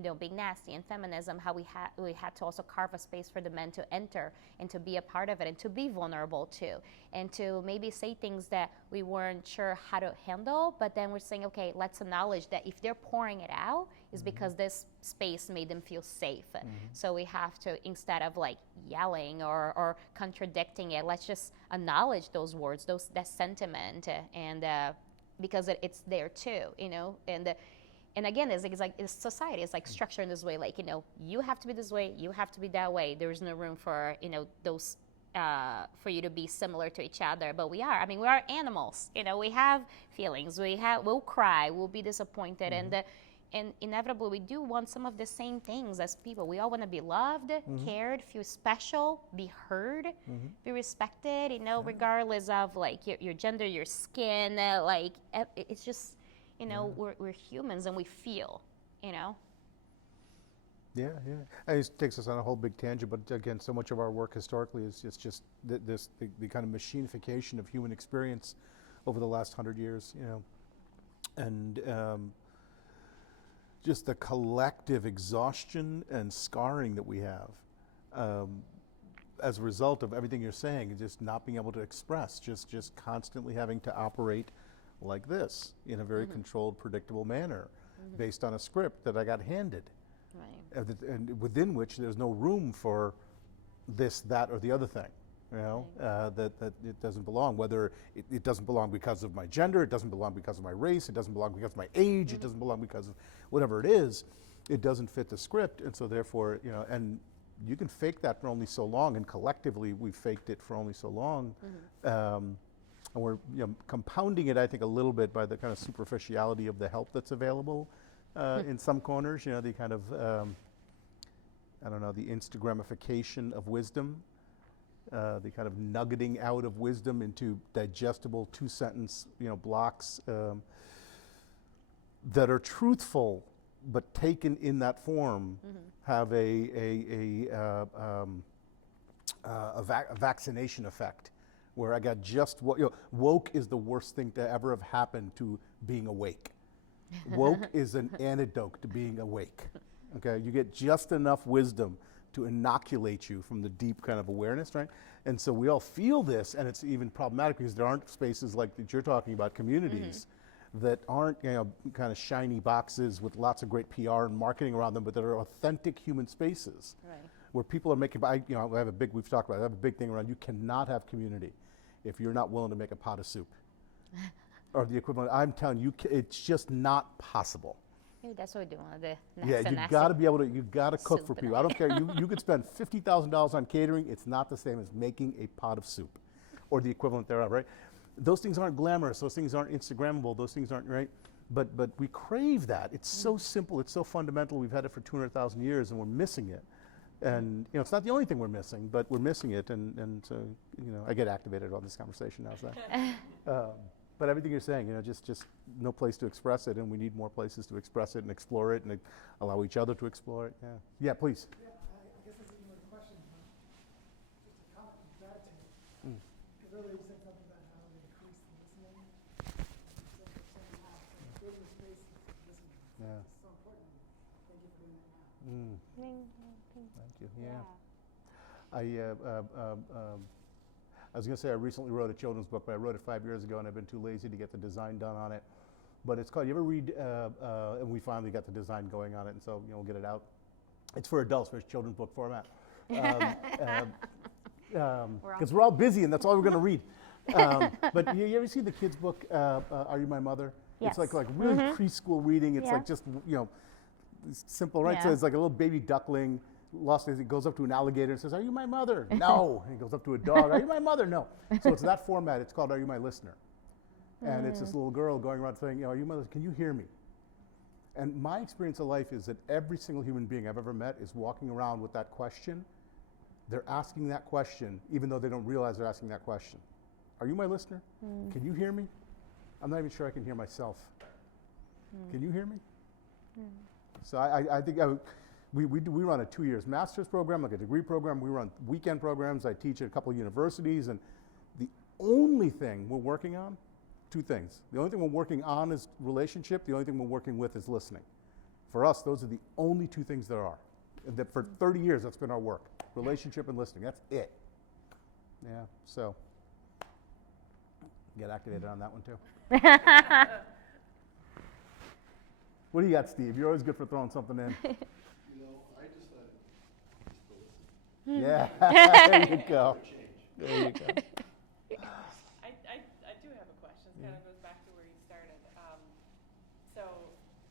being nasty and feminism, how we had to also carve a space for the men to enter and to be a part of it and to be vulnerable too, and to maybe say things that we weren't sure how to handle, but then we're saying, okay, let's acknowledge that if they're pouring it out, is because this space made them feel safe. So we have to, instead of like yelling or contradicting it, let's just acknowledge those words, that sentiment, and because it's there too, and again, it's society is like structured in this way, like, you have to be this way, you have to be that way. There's no room for, those, for you to be similar to each other. But we are animals, we have feelings, we'll cry, we'll be disappointed, and inevitably we do want some of the same things as people. We all want to be loved, cared, feel special, be heard, be respected, regardless of like your gender, your skin, like it's just, we're humans and we feel, Yeah, yeah. And it takes us on a whole big tangent, but again, so much of our work historically is just the kind of machinification of human experience over the last 100 years, and just the collective exhaustion and scarring that we have as a result of everything you're saying, and just not being able to express, just constantly having to operate like this in a very controlled, predictable manner, based on a script that I got handed. right. And within which there's no room for this, that, or the other thing, that it doesn't belong. Whether it doesn't belong because of my gender, it doesn't belong because of my race, it doesn't belong because of my age, it doesn't belong because of whatever it is, it doesn't fit the script, and so therefore, and you can fake that for only so long, and collectively we've faked it for only so long. And we're compounding it, I think, a little bit by the kind of superficiality of the help that's available in some corners. The kind of, I don't know, the Instagramification of wisdom, the kind of nuggeting out of wisdom into digestible 2-sentence, blocks that are truthful, but taken in that form, have a vaccination effect. Where I got just what, woke is the worst thing to ever have happened to being awake. Woke is an antidote to being awake. Okay, you get just enough wisdom to inoculate you from the deep kind of awareness, right? And so we all feel this, and it's even problematic because there aren't spaces like that you're talking about, communities that aren't, kind of shiny boxes with lots of great PR and marketing around them, but that are authentic human spaces. Right. Where people are making, we've talked about it, I have a big thing around, you cannot have community if you're not willing to make a pot of soup. Or the equivalent. I'm telling you, it's just not possible. Maybe that's what we do on the You got to be able to, you got to cook for people. I don't care, you could spend $50,000 on catering, it's not the same as making a pot of soup. Or the equivalent thereof, right? Those things aren't glamorous, those things aren't Instagrammable, those things aren't, right? But we crave that. It's so simple, it's so fundamental, we've had it for 200,000 years and we're missing it. And it's not the only thing we're missing, but we're missing it, and so I get activated on this conversation now. So, but everything you're saying, just no place to express it, and we need more places to express it and explore it, and allow each other to explore it. Yeah, please. Yeah, I guess this isn't really a question, but just a comment of gratitude. Because earlier you said something about how it increased the listening. So somehow building a space for listening. Yeah. It's so important. Thank you for doing that now. Thank you. Yeah. I was going to say I recently wrote a children's book, but I wrote it 5 years ago, and I've been too lazy to get the design done on it. But it's called, you ever read, and we finally got the design going on it, and so we'll get it out. It's for adults, for children's book format. Because we're all busy, and that's all we're going to read. But you ever see the kids' book, Are You My Mother? Yes. It's like really preschool reading. It's like just, it's simple, right? So it's like a little baby duckling, lost it goes up to an alligator and says, "Are you my mother?" No. And he goes up to a dog, "Are you my mother?" No. So it's that format. It's called Are You My Listener? And it's this little girl going around saying, "Are you my listener? Can you hear me?" And my experience of life is that every single human being I've ever met is walking around with that question. They're asking that question, even though they don't realize they're asking that question. Are you my listener? Can you hear me? I'm not even sure I can hear myself. Can you hear me? So I think we run a 2 years master's program, like a degree program. We run weekend programs. I teach at a couple of universities, and the only thing we're working on, two things. The only thing we're working on is relationship. The only thing we're working with is listening. For us, those are the only two things there are. And that for 30 years, that's been our work. Relationship and listening, that's it. Yeah, so get activated on that one too. What do you got, Steve? You're always good for throwing something in. You know, I decided just to listen. Yeah, there you go. There you go. I do have a question. It kind of goes back to where you started. So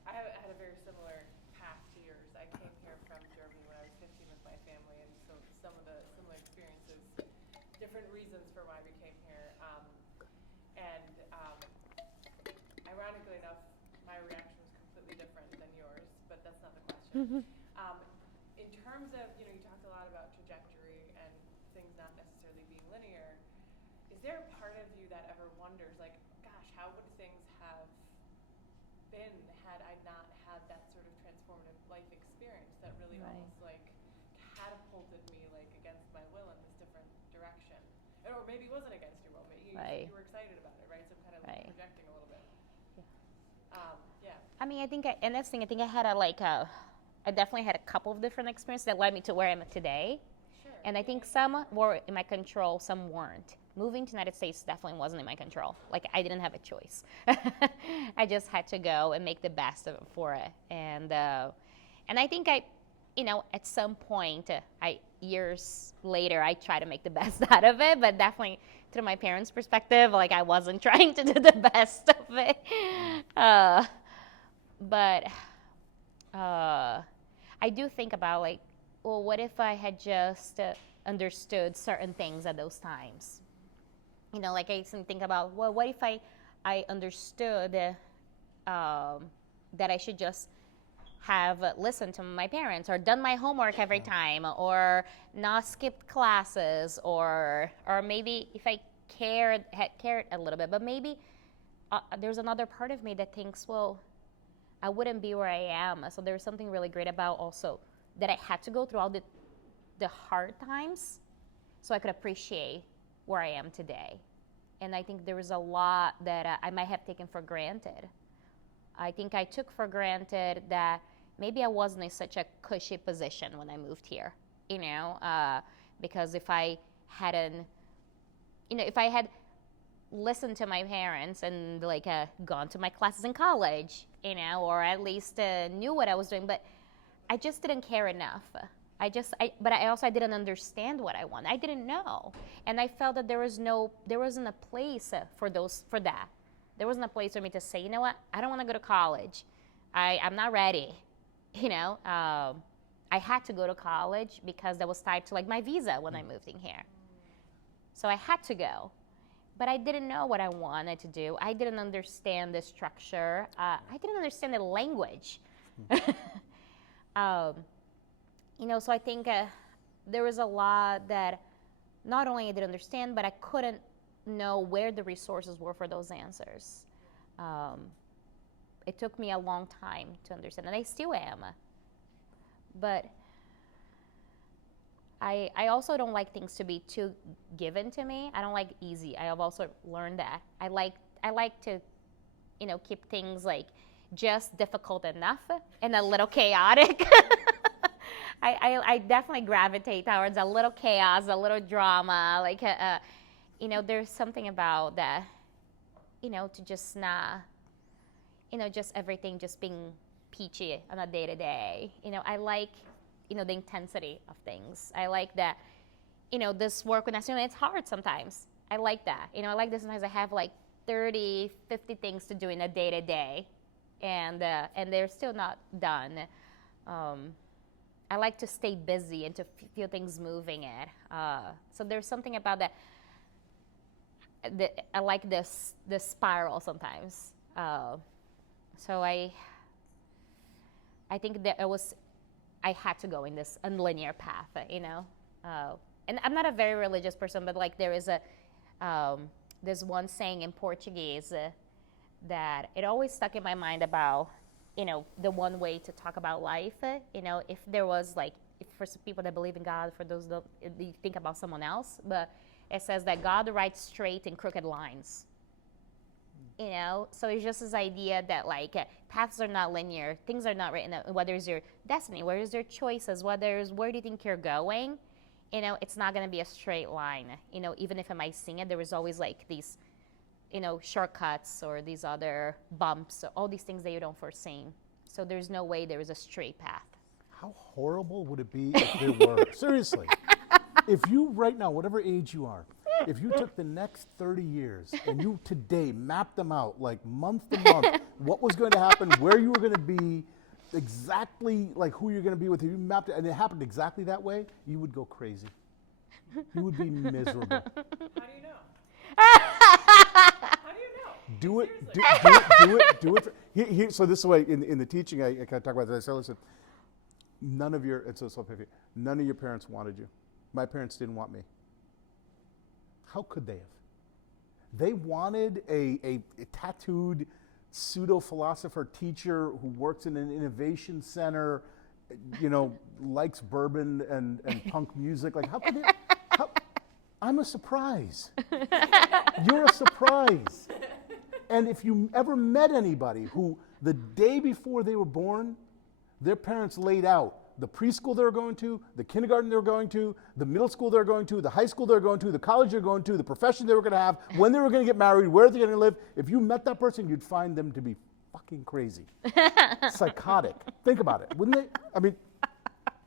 I had a very similar path to yours. I came here from Germany when I was 15 with my family, and so some of the similar experiences, different reasons for why we came here. Ironically enough, my reaction was completely different than yours, but that's not the question. In terms of, you talked a lot about trajectory and things not necessarily being linear. Is there a part of you that ever wonders, like, gosh, how would things have been had I not had that sort of transformative life experience that really Right. almost like catapulted me like against my will in this different direction? Or maybe it wasn't against your will, but you Right. were excited about it, right? So I'm kind of Right. projecting a little bit. Yeah. I mean, I think, and that's the thing, I think I had I definitely had a couple of different experiences that led me to where I'm at today. Sure. And I think some were in my control, some weren't. Moving to the United States definitely wasn't in my control. Like, I didn't have a choice. I just had to go and make the best of it for it. And I think at some point, years later, I try to make the best out of it, but definitely through my parents' perspective, like, I wasn't trying to do the best of it. But I do think about, like, well, what if I had just understood certain things at those times? Like, I used to think about, well, what if I understood that I should just have listened to my parents or done my homework every time or not skipped classes or maybe if I had cared a little bit, but maybe there's another part of me that thinks, well, I wouldn't be where I am. So there's something really great about also that I had to go through all the hard times so I could appreciate where I am today. And I think there was a lot that I might have taken for granted. I think I took for granted that maybe I wasn't in such a cushy position when I moved here, because if I hadn't, if I had listened to my parents and gone to my classes in college, or at least knew what I was doing, but I just didn't care enough. But I didn't understand what I wanted. I didn't know, and I felt that there wasn't a place for that. There wasn't a place for me to say, you know what, I don't want to go to college. I'm not ready. I had to go to college because that was tied to like my visa when I moved in here. So I had to go, but I didn't know what I wanted to do. I didn't understand the structure. I didn't understand the language. So I think there was a lot that not only I didn't understand, but I couldn't know where the resources were for those answers. It took me a long time to understand, and I still am. But I also don't like things to be too given to me. I don't like easy. I have also learned that. I like to, keep things like just difficult enough and a little chaotic. I definitely gravitate towards a little chaos, a little drama. There's something about that, to just not, just everything just being peachy on a day-to-day. I like, the intensity of things. I like that, this work with Nasty Women, it's hard sometimes. I like that. I like that sometimes I have like 30, 50 things to do in a day-to-day, and they're still not done. I like to stay busy and to feel things moving it. So there's something about that. I like this spiral sometimes. So I think that I had to go in this unlinear path, and I'm not a very religious person, but like there is there's one saying in Portuguese that it always stuck in my mind about, the one way to talk about life, if there was if for some people that believe in God, for those that you think about someone else, but it says that God writes straight and crooked lines. You know, so it's just this idea that like paths are not linear, things are not written out. Whether it's your destiny, where is your choices, where do you think you're going, you know, it's not going to be a straight line. You know, even if it might seem it, there was always like these, you know, shortcuts or these other bumps, all these things that you don't foresee. So there's no way there is a straight path. How horrible would it be if there were? Seriously. If you, right now, whatever age you are, if you took the next 30 years and you today mapped them out, like month to month, what was going to happen, where you were going to be, exactly like who you're going to be with, if you mapped it, and it happened exactly that way, you would go crazy. You would be miserable. How do you know? How do you know? Do it. Seriously. Do it. Here, so this way, in the teaching, I kind of talk about this. I said, listen, none of your parents wanted you. My parents didn't want me. How could they have? They wanted a tattooed pseudo-philosopher teacher who works in an innovation center, you know, likes bourbon and punk music. Like, how could they? I'm a surprise. You're a surprise. And if you ever met anybody who, the day before they were born, their parents laid out the preschool they were going to, the kindergarten they were going to, the middle school they were going to, the high school they were going to, the college they were going to, the profession they were going to have, when they were going to get married, where they're going to live. If you met that person, you'd find them to be fucking crazy. Psychotic. Think about it, wouldn't they? I mean,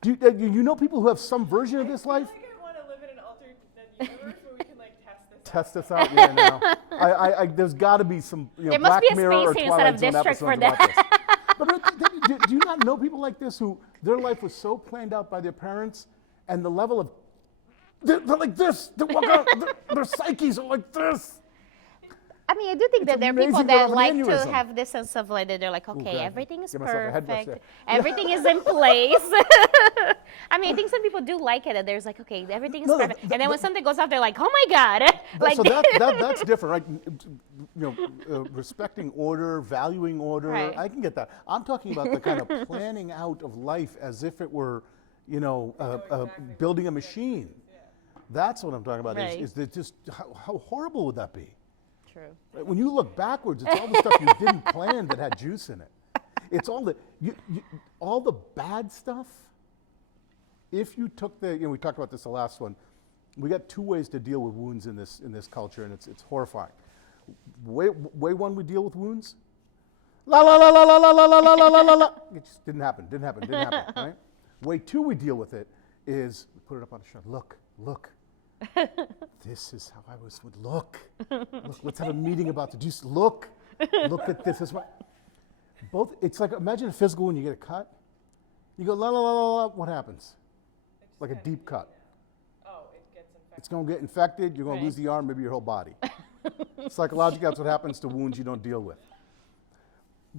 do you know people who have some version of this life? I feel like I want to live in an alternate universe where we can like Test this out, yeah, now. There's got to be some, you know, There must Black be a Mirror or space instead of Twilight Zone district for episodes about that. this. But do you not know people like this who their life was so planned out by their parents, and the level of they're like this, their psyches are like this. I mean, I do think It's that there are people amazing they that have an like to aneurysm. have this sense of like that they're like, okay, God. everything is Give myself a head rush perfect, there. everything is in place. I mean, I think some people do like it that there's like, okay, everything is perfect, and then when something goes off, they're like, oh my god, like So that's different, right? You know, respecting order, valuing order. Right. I can get that. I'm talking about the kind of planning out of life as if it were, you know, building a machine. That's what I'm talking about. Right. Is that just how horrible would that be? True. Right? When you look backwards, it's all the stuff you didn't plan that had juice in it. It's all all the bad stuff. If you took we talked about this the last one. We got two ways to deal with wounds in this culture, and it's horrifying. Way one, we deal with wounds. La la la la la la la la la la la la. It just didn't happen. Right? Way two, we deal with it is we put it up on the shelf. Look. This is how I would look. Let's have a meeting about the juice. Look at this. It's like, imagine a physical when you get a cut. You go, la, la, la, la, la, what happens? Like a deep cut. Oh, it gets infected. It's going to get infected. You're going to lose the arm, maybe your whole body. Psychologically, that's what happens to wounds you don't deal with.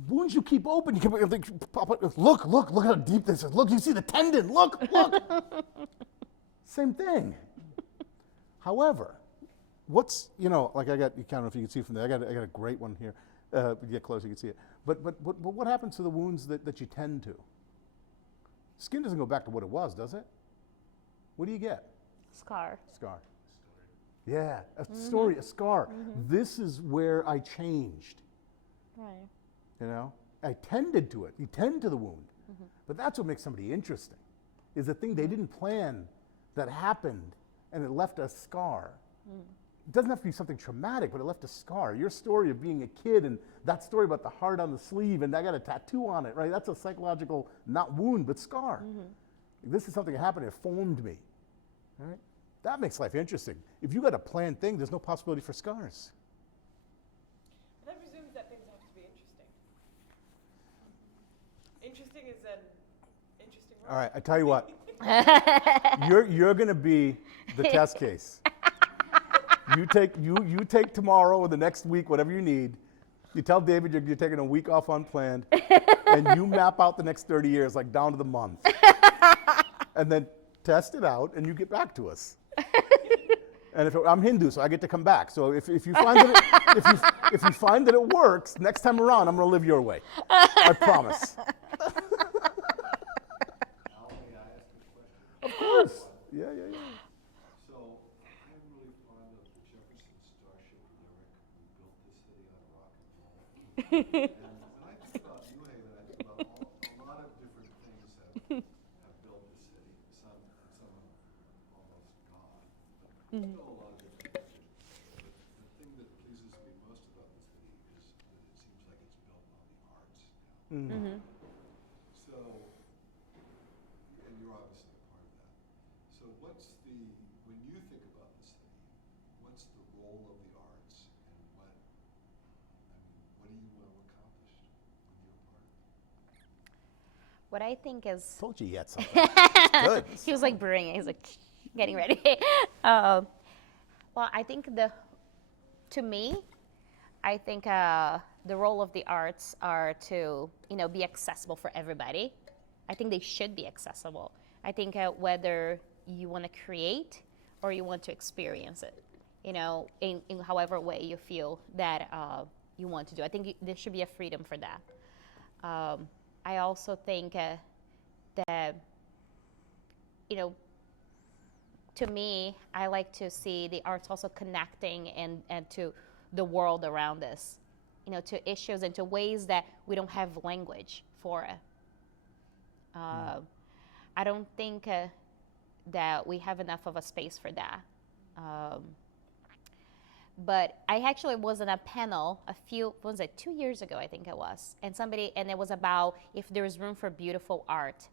Wounds you keep open, look how deep this is. Look, you see the tendon. Look. Same thing. However, what's, like I don't know if you can see from there, I got a great one here. Get close, you can see it. But what happens to the wounds that you tend to? Skin doesn't go back to what it was, does it? What do you get? Scar. Yeah, a story, a scar. This is where I changed. Right. I tended to it. You tend to the wound. But that's what makes somebody interesting, is the thing they didn't plan that happened and it left a scar. It doesn't have to be something traumatic, but it left a scar. Your story of being a kid and that story about the heart on the sleeve and I got a tattoo on it, right? That's a psychological, not wound, but scar. This is something that happened, it formed me. Right? That makes life interesting. If you got a planned thing, there's no possibility for scars. That presumes that things have to be interesting. Interesting is an interesting word. All right, I tell you what. You're going to be the test case. You take tomorrow or the next week, whatever you need. You tell David you're taking a week off unplanned, and you map out the next 30 years, like down to the month, and then test it out, and you get back to us. And I'm Hindu, so I get to come back. So if you find that if you find that it works, next time around, I'm going to live your way. I promise. Of course. Yeah. So, I'm really fond of the Jefferson Starship lyric, "We built this city on a rock and And when I think about New Haven, I think about a lot of different things have built the city. Some have almost gone, but still a lot of different things. But the thing that pleases me most about the city is that it seems like it's built on the arts now. Mm-hmm. So, and you're obviously a part of that. So when you think about the city, what's the role of the arts and what do you want to accomplish when you're part of it? What I think is Told you he had something. Good. he was like brewing it. He's like getting ready. Well, I think to me, I think the role of the arts are to be accessible for everybody. I think they should be accessible. I think whether you want to create or you want to experience it, in however way you feel that you want to do. I think there should be a freedom for that. I also think that, to me, I like to see the arts also connecting and to the world around us, to issues and to ways that we don't have language for. I don't think that we have enough of a space for that. But I actually was in a panel what was it, 2 years ago, I think it was. And it was about if there's room for beautiful art,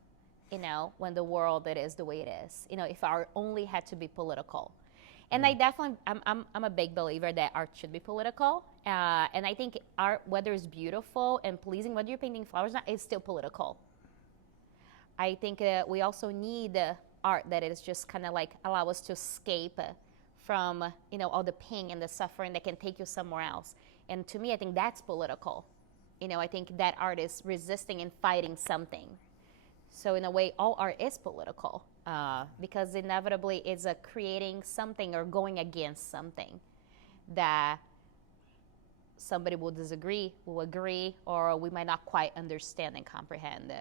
when the world it is the way it is, if art only had to be political. And I definitely, I'm a big believer that art should be political. And I think art, whether it's beautiful and pleasing, whether you're painting flowers or not, is still political. I think we also need art that is just kind of like allow us to escape from all the pain and the suffering that can take you somewhere else. And to me, I think that's political. I think that art is resisting and fighting something. So in a way, all art is political because inevitably it's creating something or going against something that somebody will disagree, will agree, or we might not quite understand and comprehend.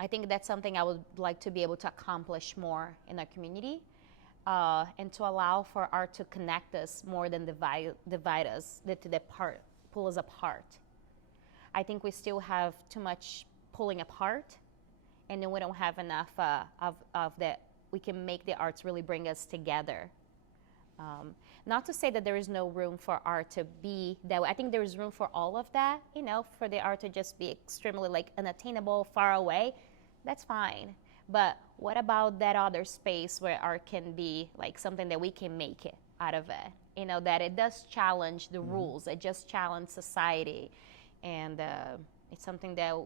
I think that's something I would like to be able to accomplish more in our community and to allow for art to connect us more than divide us, pull us apart. I think we still have too much pulling apart, and then we don't have enough of that we can make the arts really bring us together. Not to say that there is no room for art to be that way. I think there is room for all of that, for the art to just be extremely like unattainable, far away. That's fine. But what about that other space where art can be like something that we can make it out of it? That it does challenge the rules. It just challenges society. And it's something that,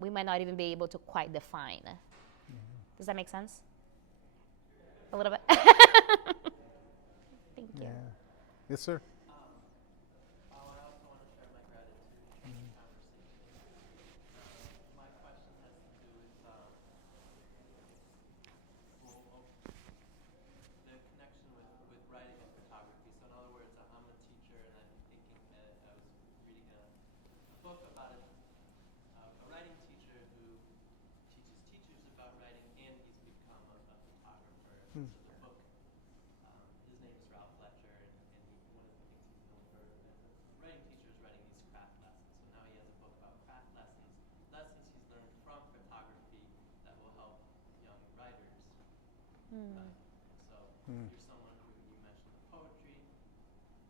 we might not even be able to quite define. Does that make sense? A little bit? Thank you. Yeah. Yes, sir. I also want to share my gratitude for this conversation. My question has to do with the connection with writing and photography. So in other words, I'm a teacher, and I've been thinking that I was reading a book about a writing teacher who teaches teachers about writing, and he's become a photographer. So the book, his name is Ralph Fletcher, and one of the things he's known for as a writing teacher is writing these craft lessons. So now he has a book about craft lessons he's learned from photography that will help young writers. So you're someone who, you mentioned the poetry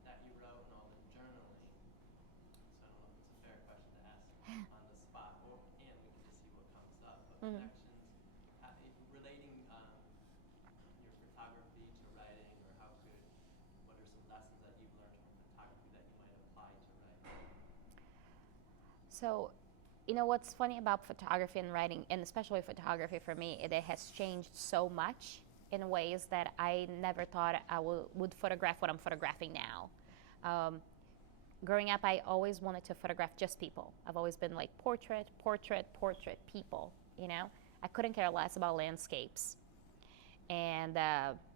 that you wrote and all the journaling. So I don't know if it's a fair question to ask on the spot, and we can just see what comes up. But connections, relating your photography to writing, or what are some lessons that you've learned from photography that you might apply to writing? So, what's funny about photography and writing, and especially photography for me, it has changed so much in ways that I never thought I would photograph what I'm photographing now. Growing up, I always wanted to photograph just people. I've always been like portrait people, I couldn't care less about landscapes. And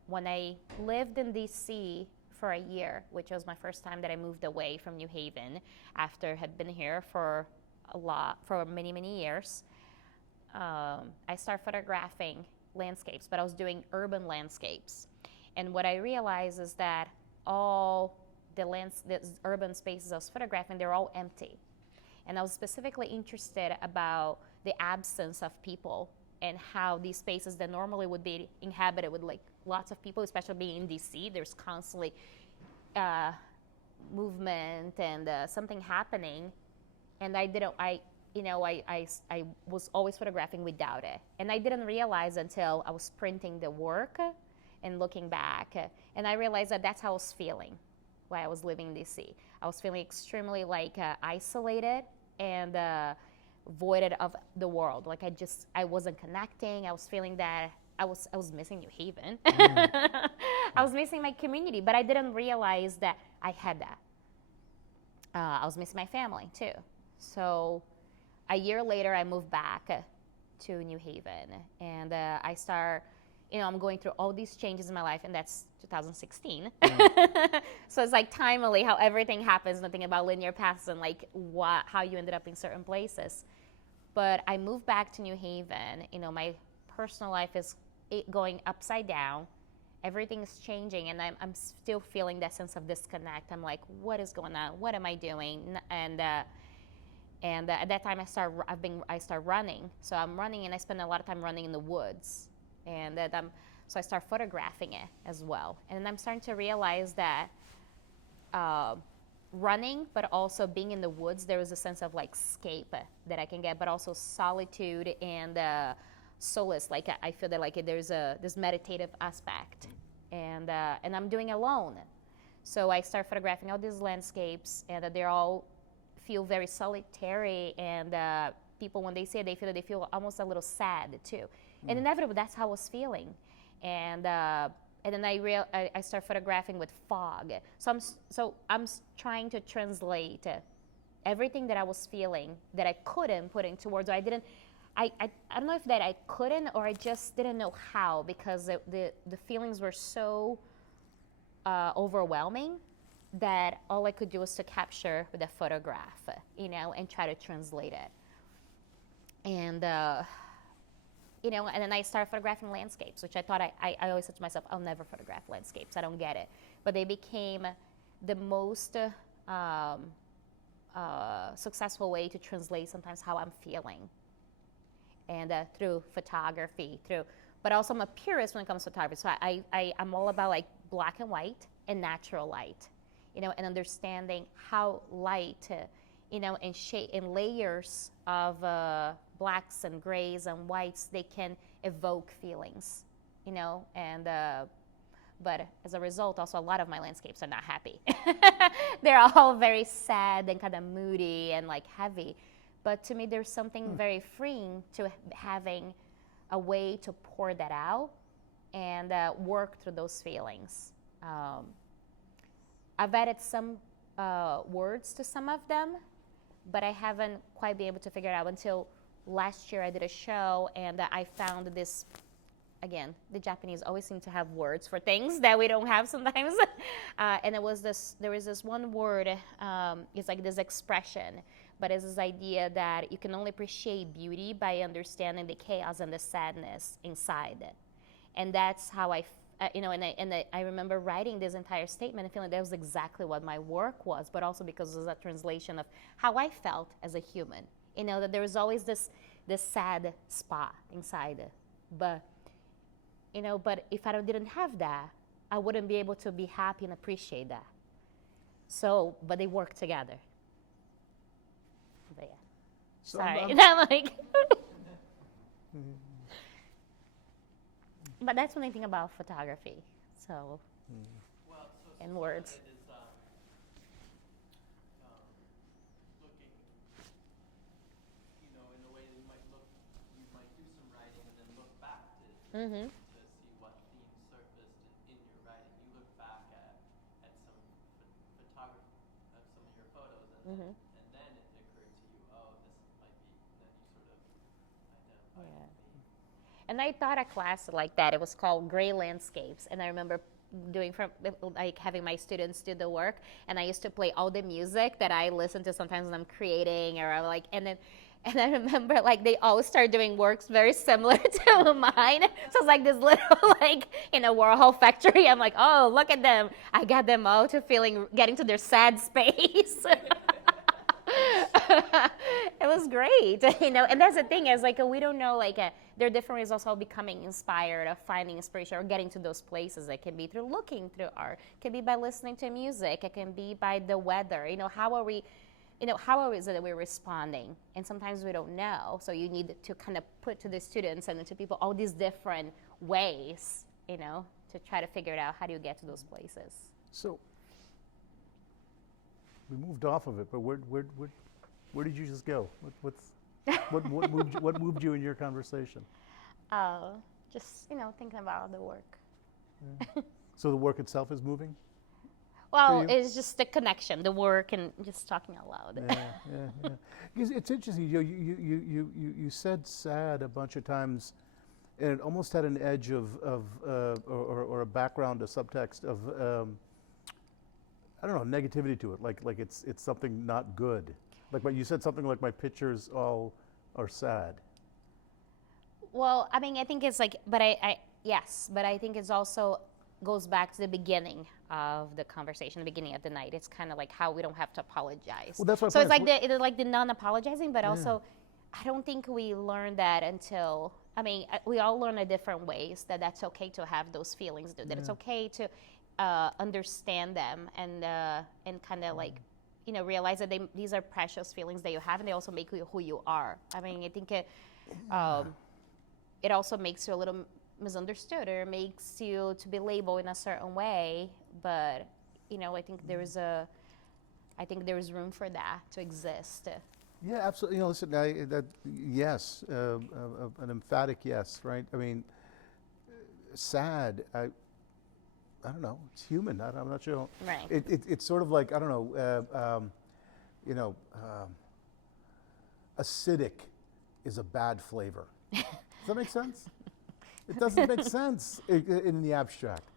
when I lived in DC for a year, which was my first time that I moved away from New Haven after had been here for many, many years, I started photographing landscapes, but I was doing urban landscapes. And what I realized is that all the urban spaces I was photographing, they're all empty. And I was specifically interested about the absence of people and how these spaces that normally would be inhabited with like lots of people, especially being in DC, there's constantly movement and something happening. And I was always photographing without it. And I didn't realize until I was printing the work and looking back. And I realized that that's how I was feeling while I was living in DC. I was feeling extremely like isolated and voided of the world. Like I wasn't connecting. I was feeling that I was missing New Haven. I was missing my community, but I didn't realize that I had that. I was missing my family too. So a year later, I moved back to New Haven, and I start, I'm going through all these changes in my life, and that's 2016. So it's like timely how everything happens, nothing about linear paths and like how you ended up in certain places. But I moved back to New Haven. My personal life is going upside down. Everything is changing, and I'm still feeling that sense of disconnect. I'm like, what is going on? What am I doing? And at that time, I start running. So I'm running, and I spend a lot of time running in the woods. And so I start photographing it as well. And I'm starting to realize that running, but also being in the woods, there is a sense of like escape that I can get, but also solitude and solace. Like I feel that like there's this meditative aspect, and I'm doing alone. So I start photographing all these landscapes, and they're all feel very solitary, and people, when they see it, they feel almost a little sad too. And inevitably, that's how I was feeling. And then I start photographing with fog. So I'm trying to translate everything that I was feeling that I couldn't put into words. I don't know if that I couldn't, or I just didn't know how, because the feelings were so overwhelming that all I could do was to capture with a photograph, and try to translate it. And and then I started photographing landscapes, which I thought I always said to myself, I'll never photograph landscapes. I don't get it. But they became the most successful way to translate sometimes how I'm feeling. And through photography, but also I'm a purist when it comes to photography. So I'm all about like black and white and natural light, and understanding how light, and shape and layers of blacks and grays and whites, they can evoke feelings, and but as a result, also a lot of my landscapes are not happy. They're all very sad and kind of moody and like heavy. But to me, there's something very freeing to having a way to pour that out and work through those feelings. I've added some words to some of them, but I haven't quite been able to figure it out until last year. I did a show, and I found this. Again, the Japanese always seem to have words for things that we don't have sometimes. And there was this one word, it's like this expression, but it's this idea that you can only appreciate beauty by understanding the chaos and the sadness inside it. And that's how I remember writing this entire statement and feeling that was exactly what my work was, but also because it was a translation of how I felt as a human. That there was always this sad spot inside it. But if I didn't have that, I wouldn't be able to be happy and appreciate that. So, but they work together. But yeah. So Sorry. I'm- But that's when I think about photography. So, Well, so And some of words. it is looking, in the way that you might do some writing and then look back to mm-hmm. to see what themes surfaced in your writing. You look back at some photography of some of your photos, and Mm-hmm. and then it occurred to you, oh, this might be. And then you sort of identified Yeah. the theme. And I taught a class like that. It was called Gray Landscapes, and I remember having my students do the work, and I used to play all the music that I listen to sometimes when I'm creating, or And I remember like they all started doing works very similar to mine. So it's like this little like in a Warhol factory. I'm like, oh, look at them. I got them all to getting to their sad space. It was great, and that's the thing is like we don't know like there are different ways also of becoming inspired, of finding inspiration, or getting to those places. It can be through looking through art, it can be by listening to music, it can be by the weather. How are we, how is it that we're responding? And sometimes we don't know, so you need to kind of put to the students and to people all these different ways, to try to figure it out. How do you get to those places? So we moved off of it, but where did you just go? What moved you in your conversation? Just thinking about the work. Yeah. So the work itself is moving? Well, it's just the connection, the work, and just talking out loud. Yeah. Because it's interesting. You said sad a bunch of times, and it almost had an edge of or a background, a subtext of I don't know, negativity to it. Like it's something not good. Like you said something like my pictures all are sad. Well, I mean, I think it's like, but I think it's also goes back to the beginning of the conversation, the beginning of the night. It's kind of like how we don't have to apologize. Well, that's what so it's like the non-apologizing, but also I don't think we learn that until, we all learn in different ways that's okay to have those feelings, that it's okay to understand them and kind of like, realize that these are precious feelings that you have, and they also make you who you are. I think it also makes you a little misunderstood, or makes you to be labeled in a certain way. But I think there is room for that to exist. Yeah, absolutely. Listen, yes, an emphatic yes, right? Sad. I don't know. It's human. I'm not sure. Right. It's sort of like, I don't know. Acidic is a bad flavor. Does that make sense? It doesn't make sense in the abstract.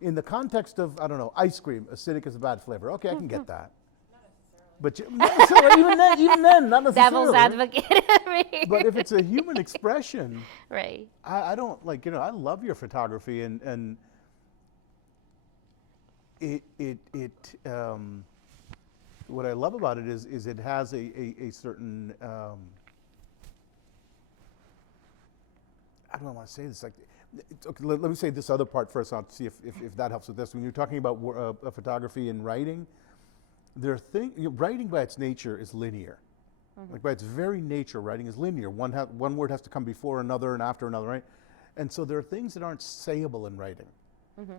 In the context of, I don't know, ice cream, acidic is a bad flavor. Okay, I can get that. Not necessarily. But even then, not necessarily. Devil's advocate. But if it's a human expression, right. I don't like. I love your photography, and what I love about it is it has a certain I don't want to say this. Okay, let me say this other part first. I'll see if that helps with this. When you're talking about photography and writing, writing by its nature is linear. Mm-hmm. Like by its very nature, writing is linear. One word has to come before another and after another, right? And so there are things that aren't sayable in writing,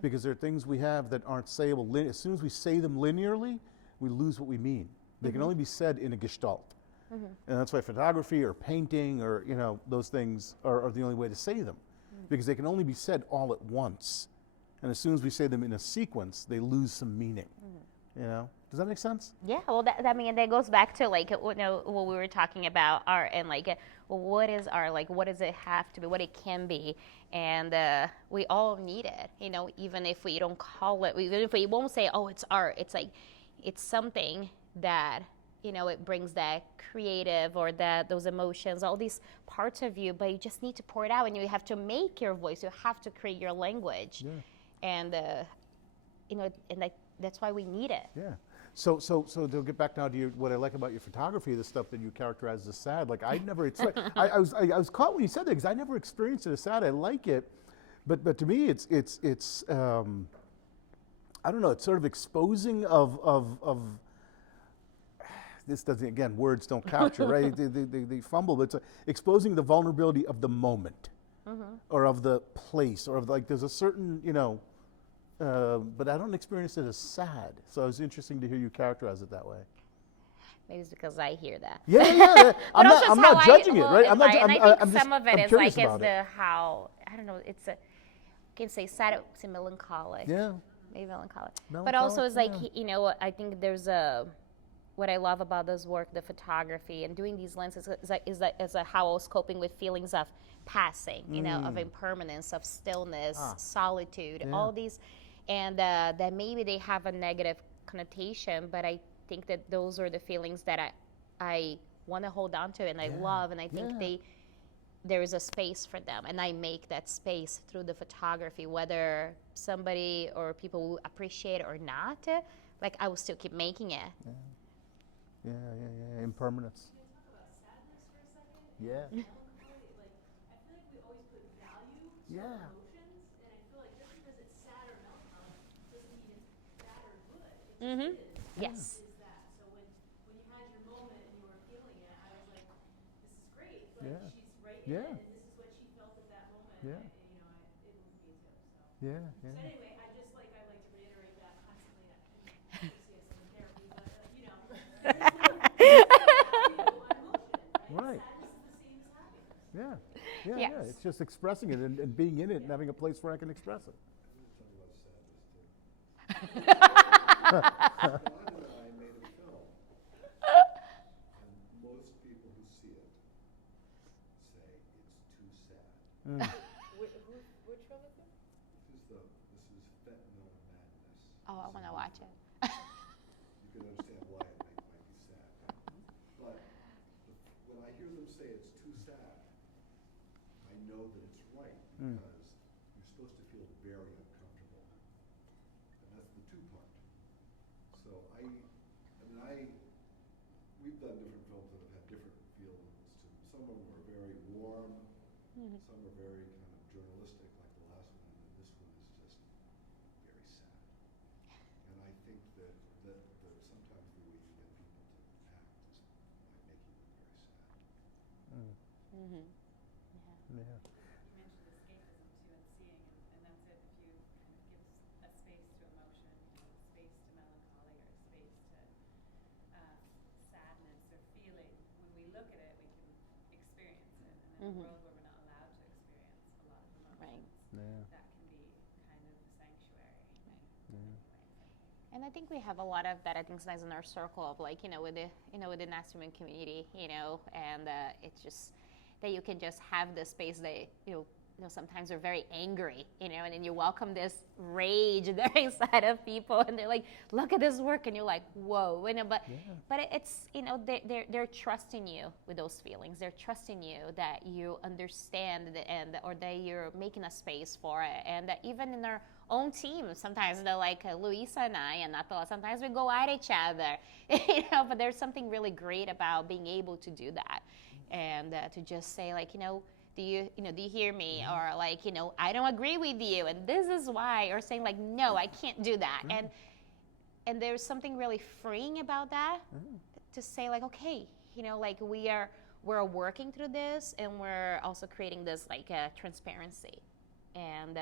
because there are things we have that aren't sayable. As soon as we say them linearly, we lose what we mean. They can only be said in a gestalt. And that's why photography or painting or those things are the only way to say them, because they can only be said all at once. And as soon as we say them in a sequence, they lose some meaning. Does that make sense? Yeah. Well, that goes back to like what we were talking about art, and like what is art, like what does it have to be, what it can be, and we all need it. Even if we don't call it, even if we won't say, oh, it's art. It's like it's something that it brings that creative or those emotions, all these parts of you, but you just need to pour it out, and you have to make your voice. You have to create your language, and that's why we need it. Yeah. So to get back now to what I like about your photography, the stuff that you characterize as sad. Like I was caught when you said that, because I never experienced it as sad. I like it, but to me it's I don't know. It's sort of exposing of this doesn't, again, words don't capture, right? They fumble, but it's exposing the vulnerability of the moment, or of the place, or of there's a certain, but I don't experience it as sad. So it was interesting to hear you characterize it that way. Maybe it's because I hear that. Yeah. I'm not judging it, right? I think some of it is like how, I don't know, I can say sad, it's melancholic. Yeah. Maybe melancholic. But also it's like, I think there's what I love about this work, the photography and doing these lenses, is how I was coping with feelings of passing, of impermanence, of stillness, solitude, all these, and that maybe they have a negative connotation, but I think that those are the feelings that I want to hold on to and I love, and I think there is a space for them, and I make that space through the photography, whether somebody or people will appreciate it or not. Like, I will still keep making it. Impermanence. Can we talk about sadness for a second? Yeah. Melancholy, like, I feel like we always put value to our emotions, and I feel like just because it's sad or melancholy doesn't mean it's bad or good. It just is. Yes. Is that. So when you had your moment and you were feeling it, I was like, this is great, but she's right in it, and this is what she felt at that moment. Yeah. And, it moved me too. So. Yeah. So anyway, I like to reiterate that constantly. I see us in therapy, but Right. sadness is the same as happiness. Yeah. It's just expressing it and being in it and having a place where I can express it. Don and I made a film, and most people who see it say it's too sad. Which one is it? This is fentanyl madness. Oh, I want to watch it. You can understand why it might be sad. But when I hear them say it's too sad, I know that it's right because you're supposed to feel very uncomfortable. And that's the two part. So we've done different films that have had different feelings to them. Some of them are very warm, some are very kind of journalistic, like the last one, and then this one is just very sad. And I think that sometimes the way you get people to act is by making them very sad. Mm-hmm. Yeah. You mentioned escapism too, and seeing, and that's it. If you kind of give a space to emotion, space to melancholy, or space to sadness or feeling, when we look at it, we can experience it. And in a world where we're not allowed to experience a lot of emotions, that can be kind of a sanctuary. In many ways, I think. And I think we have a lot of that. I think sometimes in our circle of with the Nasty Women community, and it's just that you can just have this space that sometimes we're very angry, and then you welcome this rage inside of people, and they're like, look at this work, and you're like, whoa, but it's they're trusting you with those feelings. They're trusting you that you understand or that you're making a space for it, and that even in our own team, sometimes they're like Luisa and I, and Natalia, sometimes we go at each other, but there's something really great about being able to do that, and to just say like, do you hear me? Or like, I don't agree with you, and this is why. Or saying like, no, I can't do that. And there's something really freeing about that. To say like, okay, like we're working through this, and we're also creating this like transparency, and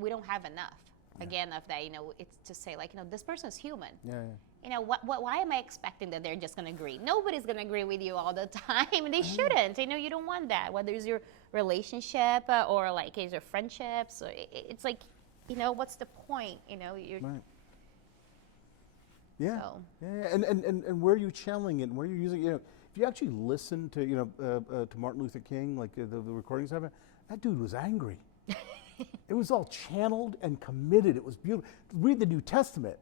we don't have enough. Again, of that, it's to say like, this person's human. Why am I expecting that they're just going to agree? Nobody's going to agree with you all the time. They shouldn't. You don't want that. Whether it's your relationship or like it's your friendships. Or it's like, what's the point? You're. Right. Yeah. So. Yeah. And where are you channeling it? And where are you using it? If you actually listen to to Martin Luther King, like the recordings of it, that dude was angry. It was all channeled and committed. It was beautiful. Read the New Testament.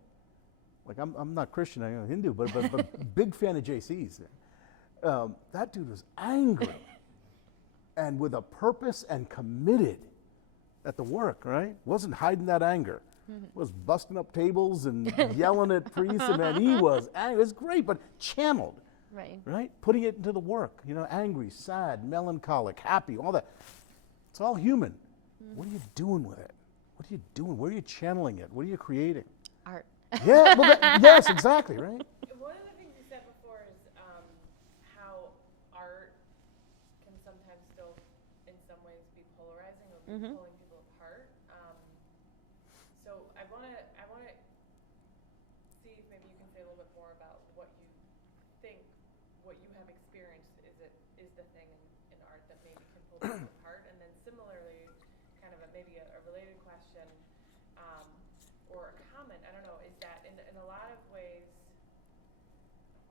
Like I'm not Christian, I'm Hindu, but big fan of JC's. That dude was angry, and with a purpose and committed at the work. Right? Wasn't hiding that anger. Was busting up tables and yelling at priests, and then he was angry. It was great, but channeled. Right? Putting it into the work. Angry, sad, melancholic, happy, all that. It's all human. What are you doing with it? What are you doing? Where are you channeling it? What are you creating? Art. Yeah, well, yes, exactly, right? One of the things you said before is how art can sometimes still, in some ways, be polarizing or be pulling people apart. So I want to see if maybe you can say a little bit more about what you think, what you have experienced is the thing in art that maybe can pull people apart, and then similarly, kind of maybe a related question. Or a comment, I don't know, is that in a lot of ways,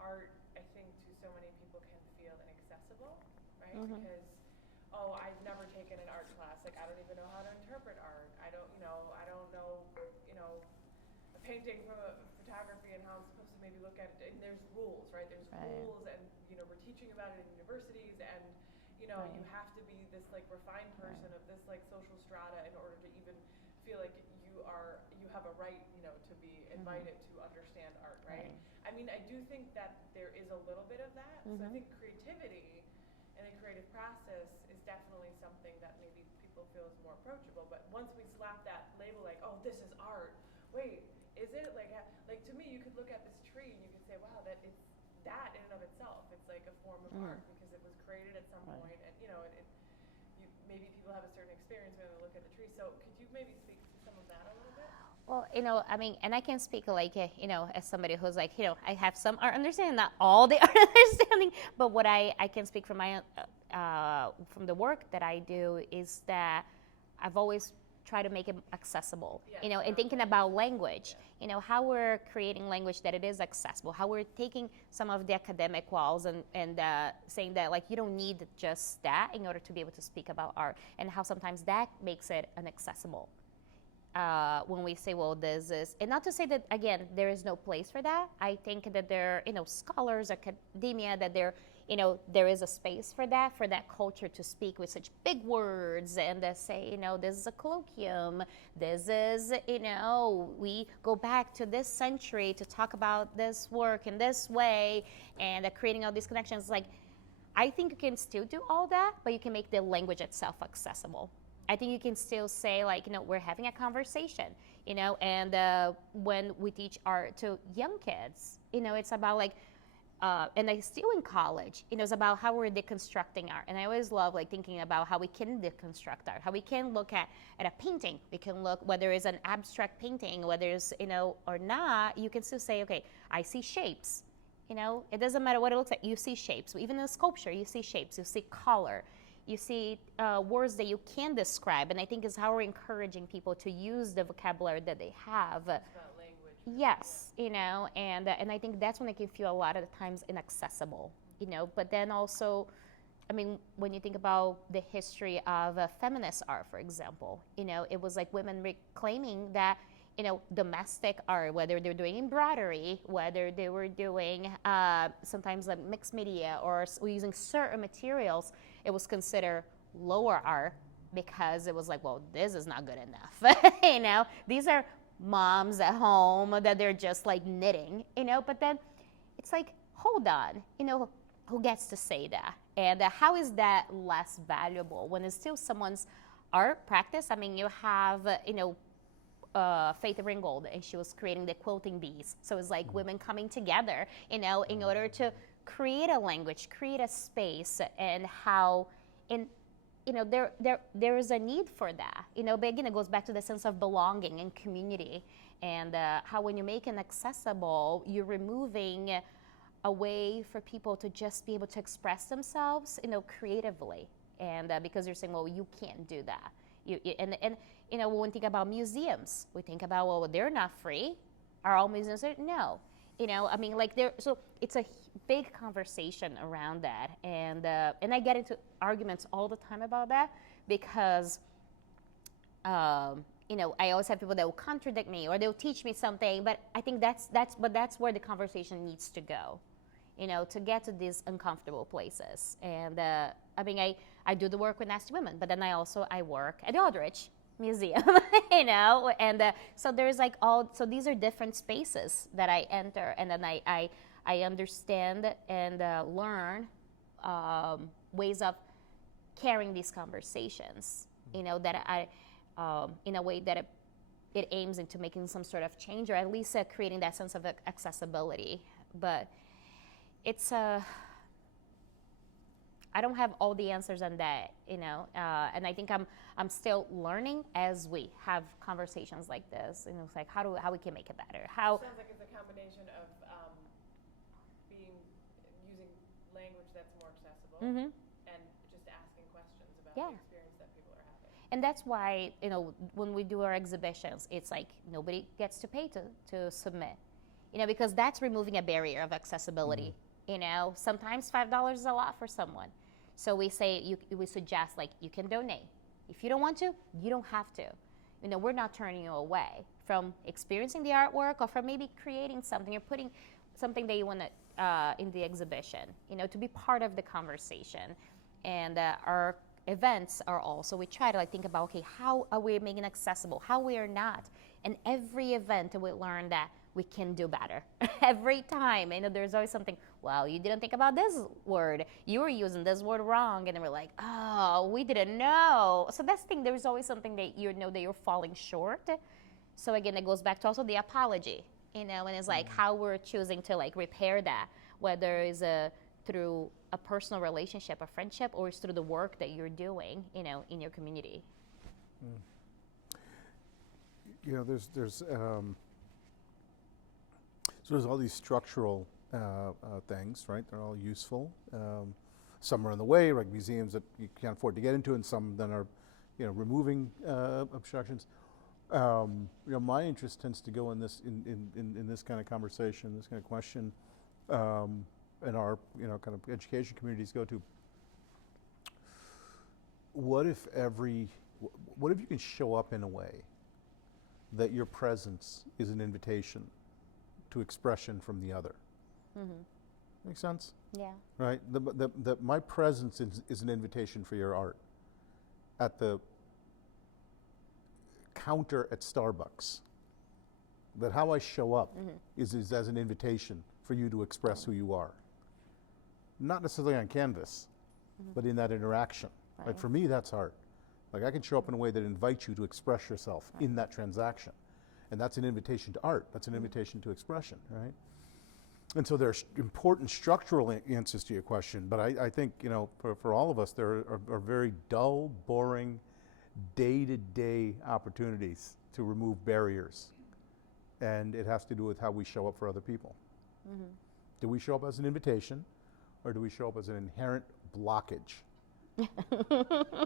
art, I think, to so many people can feel inaccessible, right? Because, I've never taken an art class. Like, I don't even know how to interpret art. I don't know, a painting from a photography and how I'm supposed to maybe look at it, and there's rules, right? There's Right. rules, and we're teaching about it in universities, and you Right. have to be this like refined person of this like social strata in order to even feel like you have a right, to be invited to understand art, right? I mean, I do think that there is a little bit of that. So I think creativity and the creative process is definitely something that maybe people feel is more approachable. But once we slap that label, like, oh, this is art. Wait, is it? Like to me, you could look at this tree and you could say, wow, that it's that in and of itself. It's like a form of art because it was created at some point, and maybe people have a certain experience when they look at the tree. So could you maybe speak to some of that a little bit? Well, I mean, and I can speak like, as somebody who's like, I have some art understanding, not all the art understanding, but what I can speak from my, from the work that I do is that I've always tried to make it accessible, and thinking about language, how we're creating language that it is accessible, how we're taking some of the academic walls and saying that like you don't need just that in order to be able to speak about art, and how sometimes that makes it inaccessible. When we say, well, this is, and not to say that, again, there is no place for that. I think that there are, scholars, academia, that there is a space for that culture to speak with such big words and say, this is a colloquium, this is, we go back to this century to talk about this work in this way, and creating all these connections. Like, I think you can still do all that, but you can make the language itself accessible. I think you can still say, like, we're having a conversation, and when we teach art to young kids, it's about like, and I still in college, it's about how we're deconstructing art. And I always love like thinking about how we can deconstruct art, how we can look at a painting. We can look, whether it's an abstract painting, whether it's, or not, you can still say, okay, I see shapes. It doesn't matter what it looks like, you see shapes. Even in a sculpture, you see shapes, you see color. You see words that you can describe, and I think is how we're encouraging people to use the vocabulary that they have. It's about language. Yes, and I think that's when it can feel a lot of the times inaccessible, But then also, I mean, when you think about the history of feminist art, for example, it was like women reclaiming that, domestic art, whether they're doing embroidery, whether they were doing sometimes like mixed media or using certain materials, it was considered lower art because it was like, well, this is not good enough. These are moms at home that they're just like knitting, but then it's like, hold on, who gets to say that? And how is that less valuable when it's still someone's art practice? I mean, you have, Faith Ringgold, and she was creating the quilting bees. So it's like women coming together, in order to create a language, create a space, and how, there is a need for that. But again, it goes back to the sense of belonging and community, and how when you make it accessible, you're removing a way for people to just be able to express themselves, creatively, and because you're saying, well, you can't do that. When we think about museums, we think about, well, they're not free. Are all museums free? No. I mean, like, so it's a big conversation around that, and I get into arguments all the time about that because, I always have people that will contradict me or they'll teach me something, but I think that's where the conversation needs to go, to get to these uncomfortable places. And I mean, I do the work with Nasty Women, but then I work at the Aldrich Museum, and so there's like so these are different spaces that I enter, and then I understand and learn ways of carrying these conversations, that I, in a way that it aims into making some sort of change, or at least creating that sense of accessibility. But it's I don't have all the answers on that, and I think I'm still learning as we have conversations like this. It's like how we can make it better. How Sounds like it's a combination of using language that's more accessible and just asking questions about the experience that people are having. And that's why when we do our exhibitions, it's like nobody gets to pay to submit, because that's removing a barrier of accessibility. Sometimes $5 is a lot for someone. So we suggest, like, you can donate. If you don't want to, you don't have to. We're not turning you away from experiencing the artwork or from maybe creating something or something that you want to in the exhibition, to be part of the conversation. And our events are also, we try to like think about, okay, how are we making it accessible, how we are not. And every event we learn that we can do better. Every time, there's always something, well, you didn't think about this word, you were using this word wrong, and then we're like, oh, we didn't know. So that's the thing, there's always something that you know that you're falling short. So again, it goes back to also the apology, and it's like how we're choosing to like repair that, whether it's through a personal relationship, a friendship, or it's through the work that you're doing, in your community. There's all these structural things, right? They're all useful. Some are in the way, like museums that you can't afford to get into, and some then are, removing obstructions. My interest tends to go in this in this kind of conversation, this kind of question, and our kind of education communities go to. What if you can show up in a way that your presence is an invitation to expression from the other? Make sense? Yeah. Right? My presence is an invitation for your art. At the counter at Starbucks, that how I show up is as an invitation for you to express who you are. Not necessarily on canvas, but in that interaction. Right. Like for me, that's art. Like I can show up in a way that invites you to express yourself in that transaction. And that's an invitation to art. That's an invitation to expression, right? And so there's important structural answers to your question, but I think, for all of us, there are very dull, boring, day-to-day opportunities to remove barriers. And it has to do with how we show up for other people. Do we show up as an invitation, or do we show up as an inherent blockage?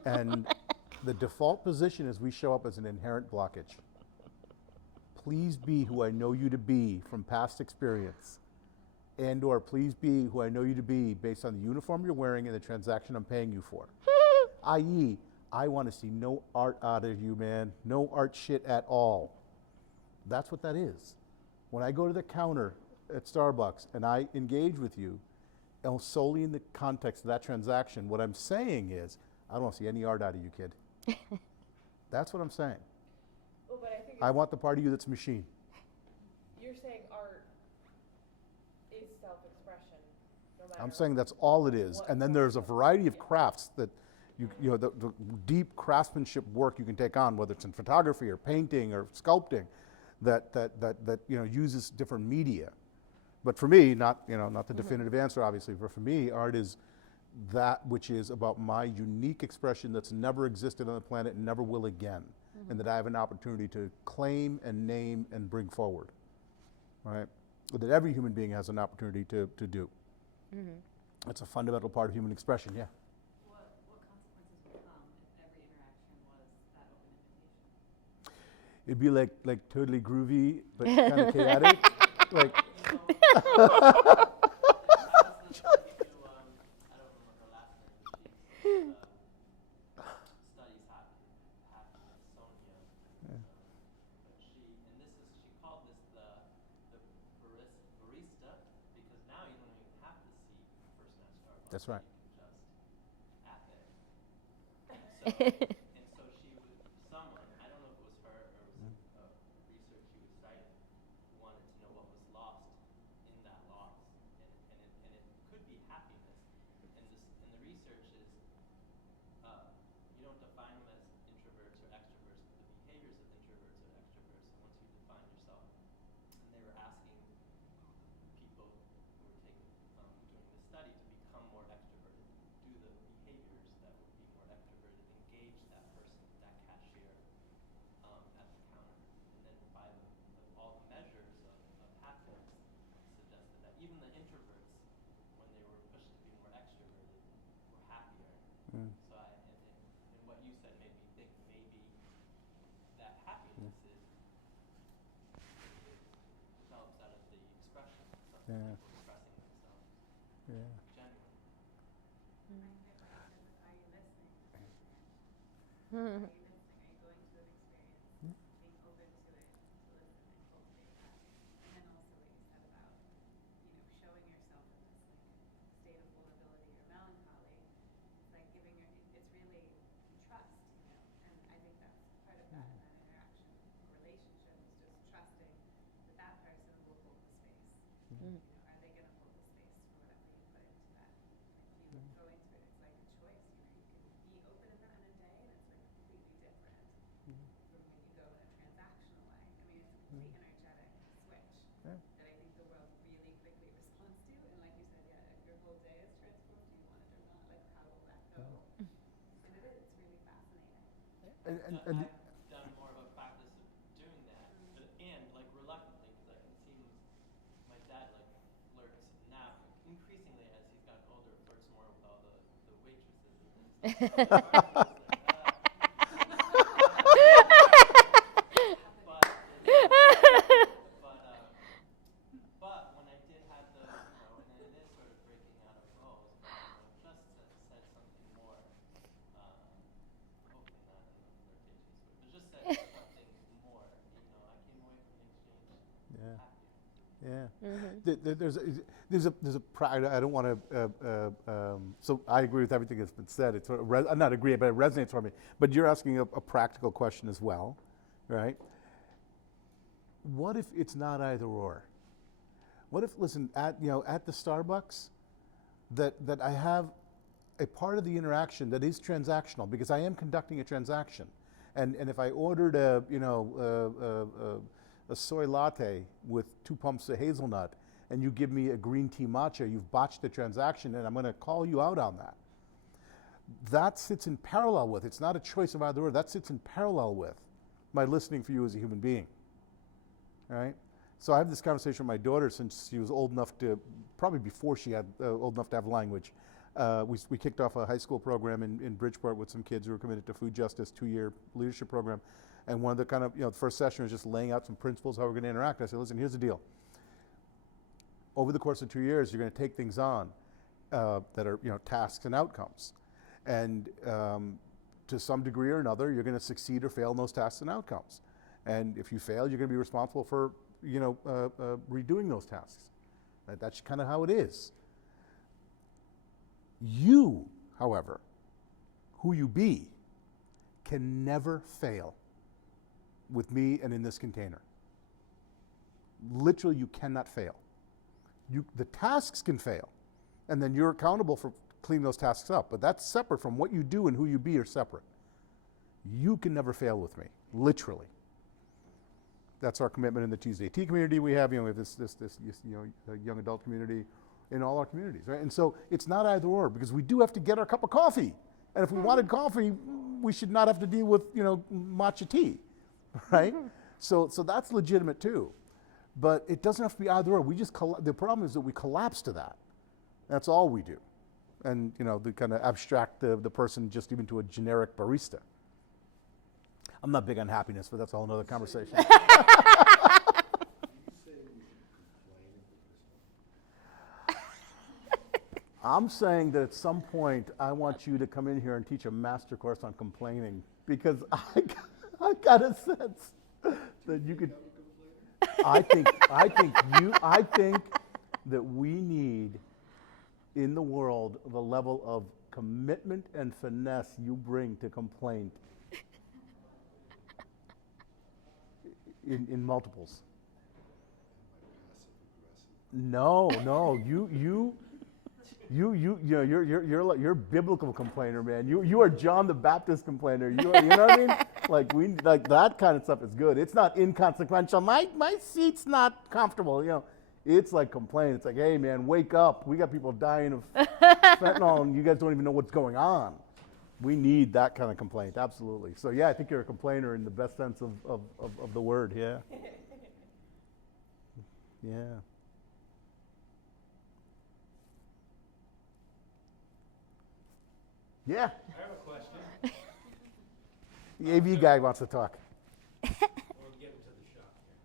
And the default position is we show up as an inherent blockage. Please be who I know you to be from past experience, and/or please be who I know you to be based on the uniform you're wearing and the transaction I'm paying you for. I.e., I want to see no art out of you, man. No art shit at all. That's what that is. When I go to the counter at Starbucks and I engage with you, solely in the context of that transaction, what I'm saying is, I don't want to see any art out of you, kid. That's what I'm saying. Well, but I think I want the part of you that's machine. you're saying art is self-expression, no matter I'm saying that's all it is. what And then form there's a of- variety of crafts that the deep craftsmanship work you can take on, whether it's in photography or painting or sculpting, that uses different media. But for me, not the definitive answer, obviously, but for me, art is that which is about my unique expression that's never existed on the planet and never will again, and that I have an opportunity to claim and name and bring forward, right? That every human being has an opportunity to do. That's a fundamental part of human expression, yeah. What consequences would come if every interaction was that open invitation? It'd be like totally groovy, but kind of chaotic. Like, That was the lady who, I don't remember her last name, but she studies happiness, Sonia. But she called this the barista, because now you don't even have to see a person at Starbucks. That's right. You can just at there. And so she would, someone, I don't know if it was her or it was research she was citing, wanted to know what was lost in that loss, and it could be happiness. And the research is you don't define them as introverts or extroverts, but the behaviors of introverts or extroverts. So once you define yourself, and they were asking people who were doing the study to become more extroverted, do the behaviors that would be more extroverted, engage that person, that cashier at the counter, and then by all the measures of happiness suggested that even the introverts, when they were pushed to be more extroverted, were happier. So and what you said made me think maybe that happiness develops out of the expression, so Yeah. people expressing themselves yeah. genuinely. Are you listening? Are you listening? Are you going to an experience, being open to it, to listen and cultivate that? And then also what you said about And I've done more of a practice of doing that, and like reluctantly, because I can see my dad like flirts now, increasingly as he's gotten older, flirts more with all the waitresses and stuff. But when I did have the, and it is sort of breaking out of roles, just said something more, hopefully not in the flirtatious way, but just said something more, I came away from the exchange Yeah. happier. Yeah. There's a I don't want to. So I agree with everything that's been said. It's I'm not agree, but it resonates for me. But you're asking a practical question as well, right? What if it's not either or? What if, listen, at the Starbucks, that I have a part of the interaction that is transactional because I am conducting a transaction, and if I ordered a soy latte with 2 pumps of hazelnut, and you give me a green tea matcha, you've botched the transaction, and I'm going to call you out on that. That sits in parallel with. It's not a choice of either or. That sits in parallel with my listening for you as a human being. Right? So I have this conversation with my daughter since she was old enough to, probably before she had old enough to have language. We kicked off a high school program in Bridgeport with some kids who were committed to food justice, 2-year leadership program. And one of the kind of, the first session was just laying out some principles, how we're going to interact. I said, listen, here's the deal. Over the course of 2 years, you're going to take things on that are, tasks and outcomes. And to some degree or another, you're going to succeed or fail in those tasks and outcomes. And if you fail, you're going to be responsible for, redoing those tasks. That's kind of how it is. You, however, who you be, can never fail with me and in this container. Literally, you cannot fail. The tasks can fail, and then you're accountable for cleaning those tasks up, but that's separate from what you do and who you be are separate. You can never fail with me, literally. That's our commitment in the Tuesday Tea community we have. We have this young adult community in all our communities, right? And so it's not either or, because we do have to get our cup of coffee. And if we wanted coffee, we should not have to deal with, matcha tea, right? So that's legitimate too. But it doesn't have to be either or. We just the problem is that we collapse to that. That's all we do. And, they kind of abstract the person just even to a generic barista. I'm not big on happiness, but that's a whole other conversation. I'm saying that at some point, I want you to come in here and teach a master course on complaining, because I got a sense that you could. I think that we need in the world the level of commitment and finesse you bring to complaint in multiples. No, you're a biblical complainer, man. You are John the Baptist complainer. You know what I mean? Like that kind of stuff is good. It's not inconsequential. My seat's not comfortable. It's like complain. It's like, hey man, wake up. We got people dying of fentanyl, and you guys don't even know what's going on. We need that kind of complaint, absolutely. So yeah, I think you're a complainer in the best sense of the word. Yeah. Yeah. Yeah. I have a question. The AV guy wants to talk. We'll get into the shop here.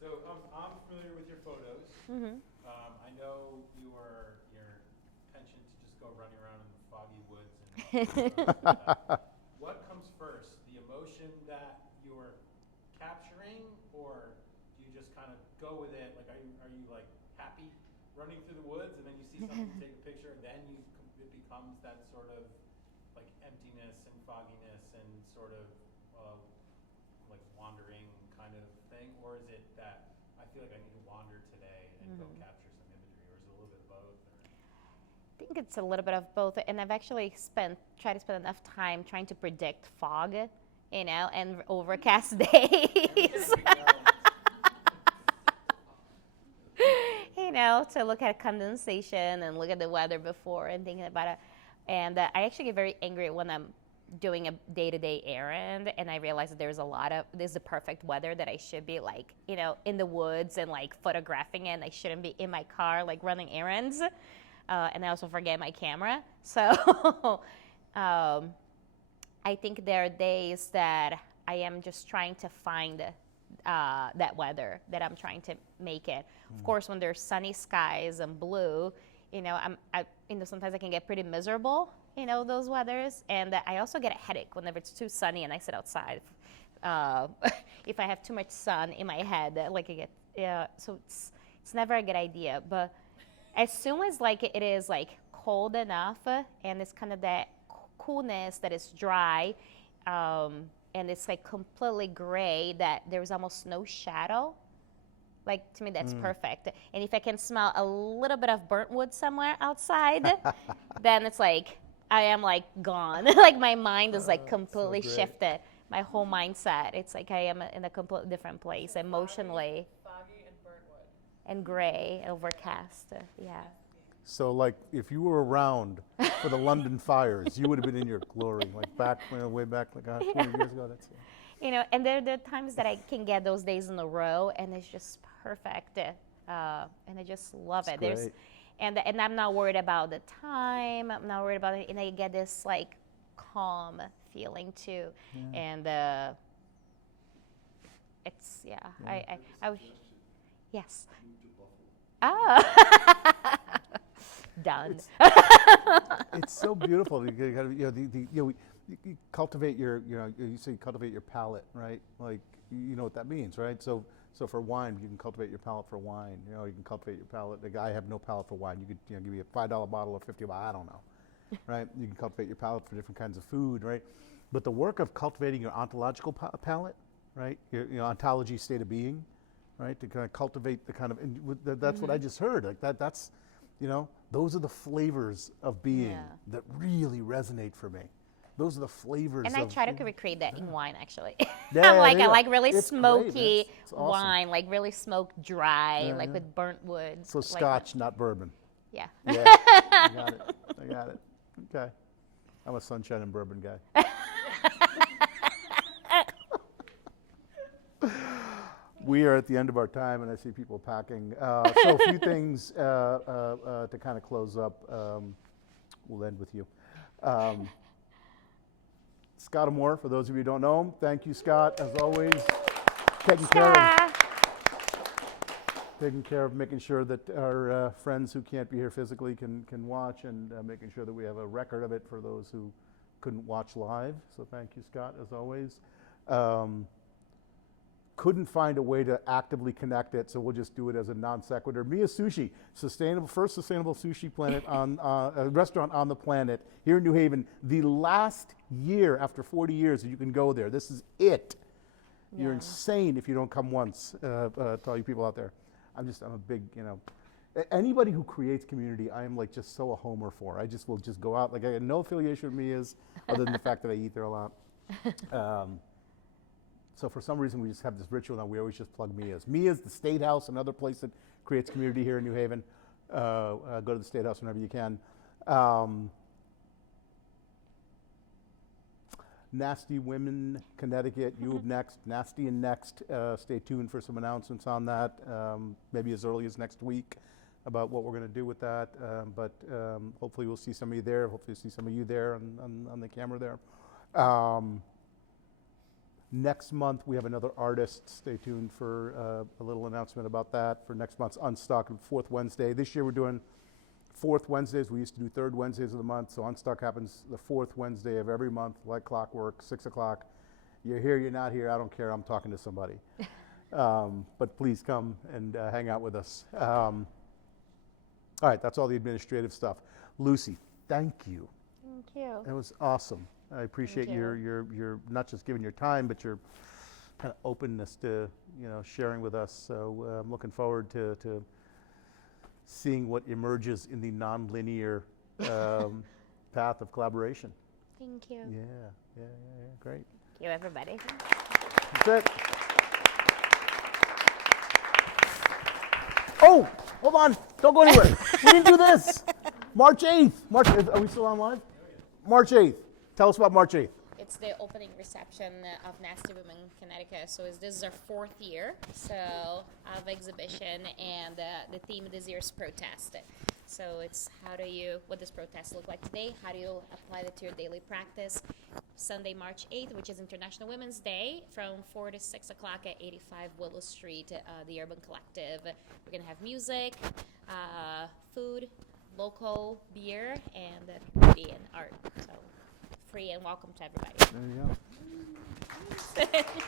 So I'm familiar with your photos. Mm-hmm. I know your penchant to just go running around in the foggy woods. What comes first, the emotion that you're capturing, or do you just kind of go with it? Like, are you like happy running through the woods, and then you see something, you take a picture, and then it becomes that sort of like emptiness and fogginess and sort of like wandering kind of thing, or is it that I feel like I need to wander today and go capture some imagery, or is it a little bit of both? I think it's a little bit of both, and I've actually tried to spend enough time trying to predict fog, and overcast days. To look at condensation and look at the weather before and thinking about it. And I actually get very angry when I'm doing a day-to-day errand, and I realized that there's the perfect weather that I should be like, in the woods and like photographing it, and I shouldn't be in my car like running errands. And I also forget my camera. So I think there are days that I am just trying to find that weather, that I'm trying to make it. Of course, when there's sunny skies and blue, sometimes I can get pretty miserable, those weathers. And I also get a headache whenever it's too sunny and I sit outside. If I have too much sun in my head, like I get, so it's never a good idea. But as soon as like it is like cold enough and it's kind of that coolness that is dry, and it's like completely gray, that there's almost no shadow, like to me that's perfect. And if I can smell a little bit of burnt wood somewhere outside, then it's like I am like gone. Like my mind is like completely shifted. My whole mindset, it's like I am in a completely different place emotionally. Foggy and burnt wood. And gray, overcast, yeah. So, like, if you were around for the London fires, you would have been in your glory, like back, way back, like 20 years ago. That's And there are times that I can get those days in a row, and it's just perfect, and I just love it. great. And I'm not worried about the time. I'm not worried about it, and I get this like calm feeling too, and it's I was, yes. Ah. Done. It's so beautiful. You cultivate your, you say cultivate your palate, right? Like, you know what that means, right? So for wine, you can cultivate your palate for wine. You can cultivate your palate. Like, I have no palate for wine. You could, give me a $5 bottle or $50, I don't know, right? You can cultivate your palate for different kinds of food, right? But the work of cultivating your ontological palate, right? Your ontology, state of being, right? To kind of cultivate the kind of, and that's what I just heard. Like that's, those are the flavors of being that really resonate for me. Those are the flavors. And I try to recreate that in wine, actually. Yeah, I yeah. like really It's smoky great. It's awesome. wine, like really smoked dry, like with burnt wood. So like Scotch, not bourbon. Yeah. Yeah, I got it. Okay. I'm a sunshine and bourbon guy. We are at the end of our time, and I see people packing. So a few things to kind of close up. We'll end with you. Scott Amore, for those of you who don't know him, thank you, Scott, as always. Taking care of making sure that our friends who can't be here physically can watch, and making sure that we have a record of it for those who couldn't watch live. So thank you, Scott, as always. Couldn't find a way to actively connect it, so we'll just do it as a non sequitur. Mia Sushi, first sustainable sushi restaurant on the planet here in New Haven. The last year after 40 years that you can go there. This is it. Yeah. You're insane if you don't come once. To all you people out there, I'm a big, anybody who creates community, I am like just so a homer for. I just will just go out. Like I have no affiliation with Mia's other than the fact that I eat there a lot. So for some reason, we just have this ritual now. We always just plug Mia's. Mia's, the State House, another place that creates community here in New Haven. Go to the State House whenever you can. Nasty Women Connecticut, you have next, Nasty and Next. Stay tuned for some announcements on that, maybe as early as next week about what we're going to do with that. But hopefully we'll see some of you there. Hopefully we'll see some of you there on the camera there. Next month, we have another artist. Stay tuned for a little announcement about that for next month's Unstuck, fourth Wednesday. This year, we're doing fourth Wednesdays. We used to do third Wednesdays of the month, so Unstuck happens the fourth Wednesday of every month, like clockwork, 6 o'clock. You're here, you're not here, I don't care. I'm talking to somebody. But please come and hang out with us. All right, that's all the administrative stuff. Lucy, thank you. Thank you. It was awesome. I appreciate your not just giving your time, but your kind of openness to sharing with us. So I'm looking forward to seeing what emerges in the nonlinear path of collaboration. Thank you. Yeah, great. Thank you, everybody. That's it. Oh, hold on! Don't go anywhere. We didn't do this. March 8th. Are we still on live? March 8th. Tell us about March 8th. it's the opening reception of Nasty Women Connecticut. So this is our 4th year so of exhibition, and the theme this year is protest. So it's what does protest look like today? How do you apply it to your daily practice? Sunday, March 8th, which is International Women's Day, from 4 to 6 o'clock at 85 Willow Street, the Urban Collective. We're going to have music, food, local beer, and beauty and art. So free and welcome to everybody. There you go.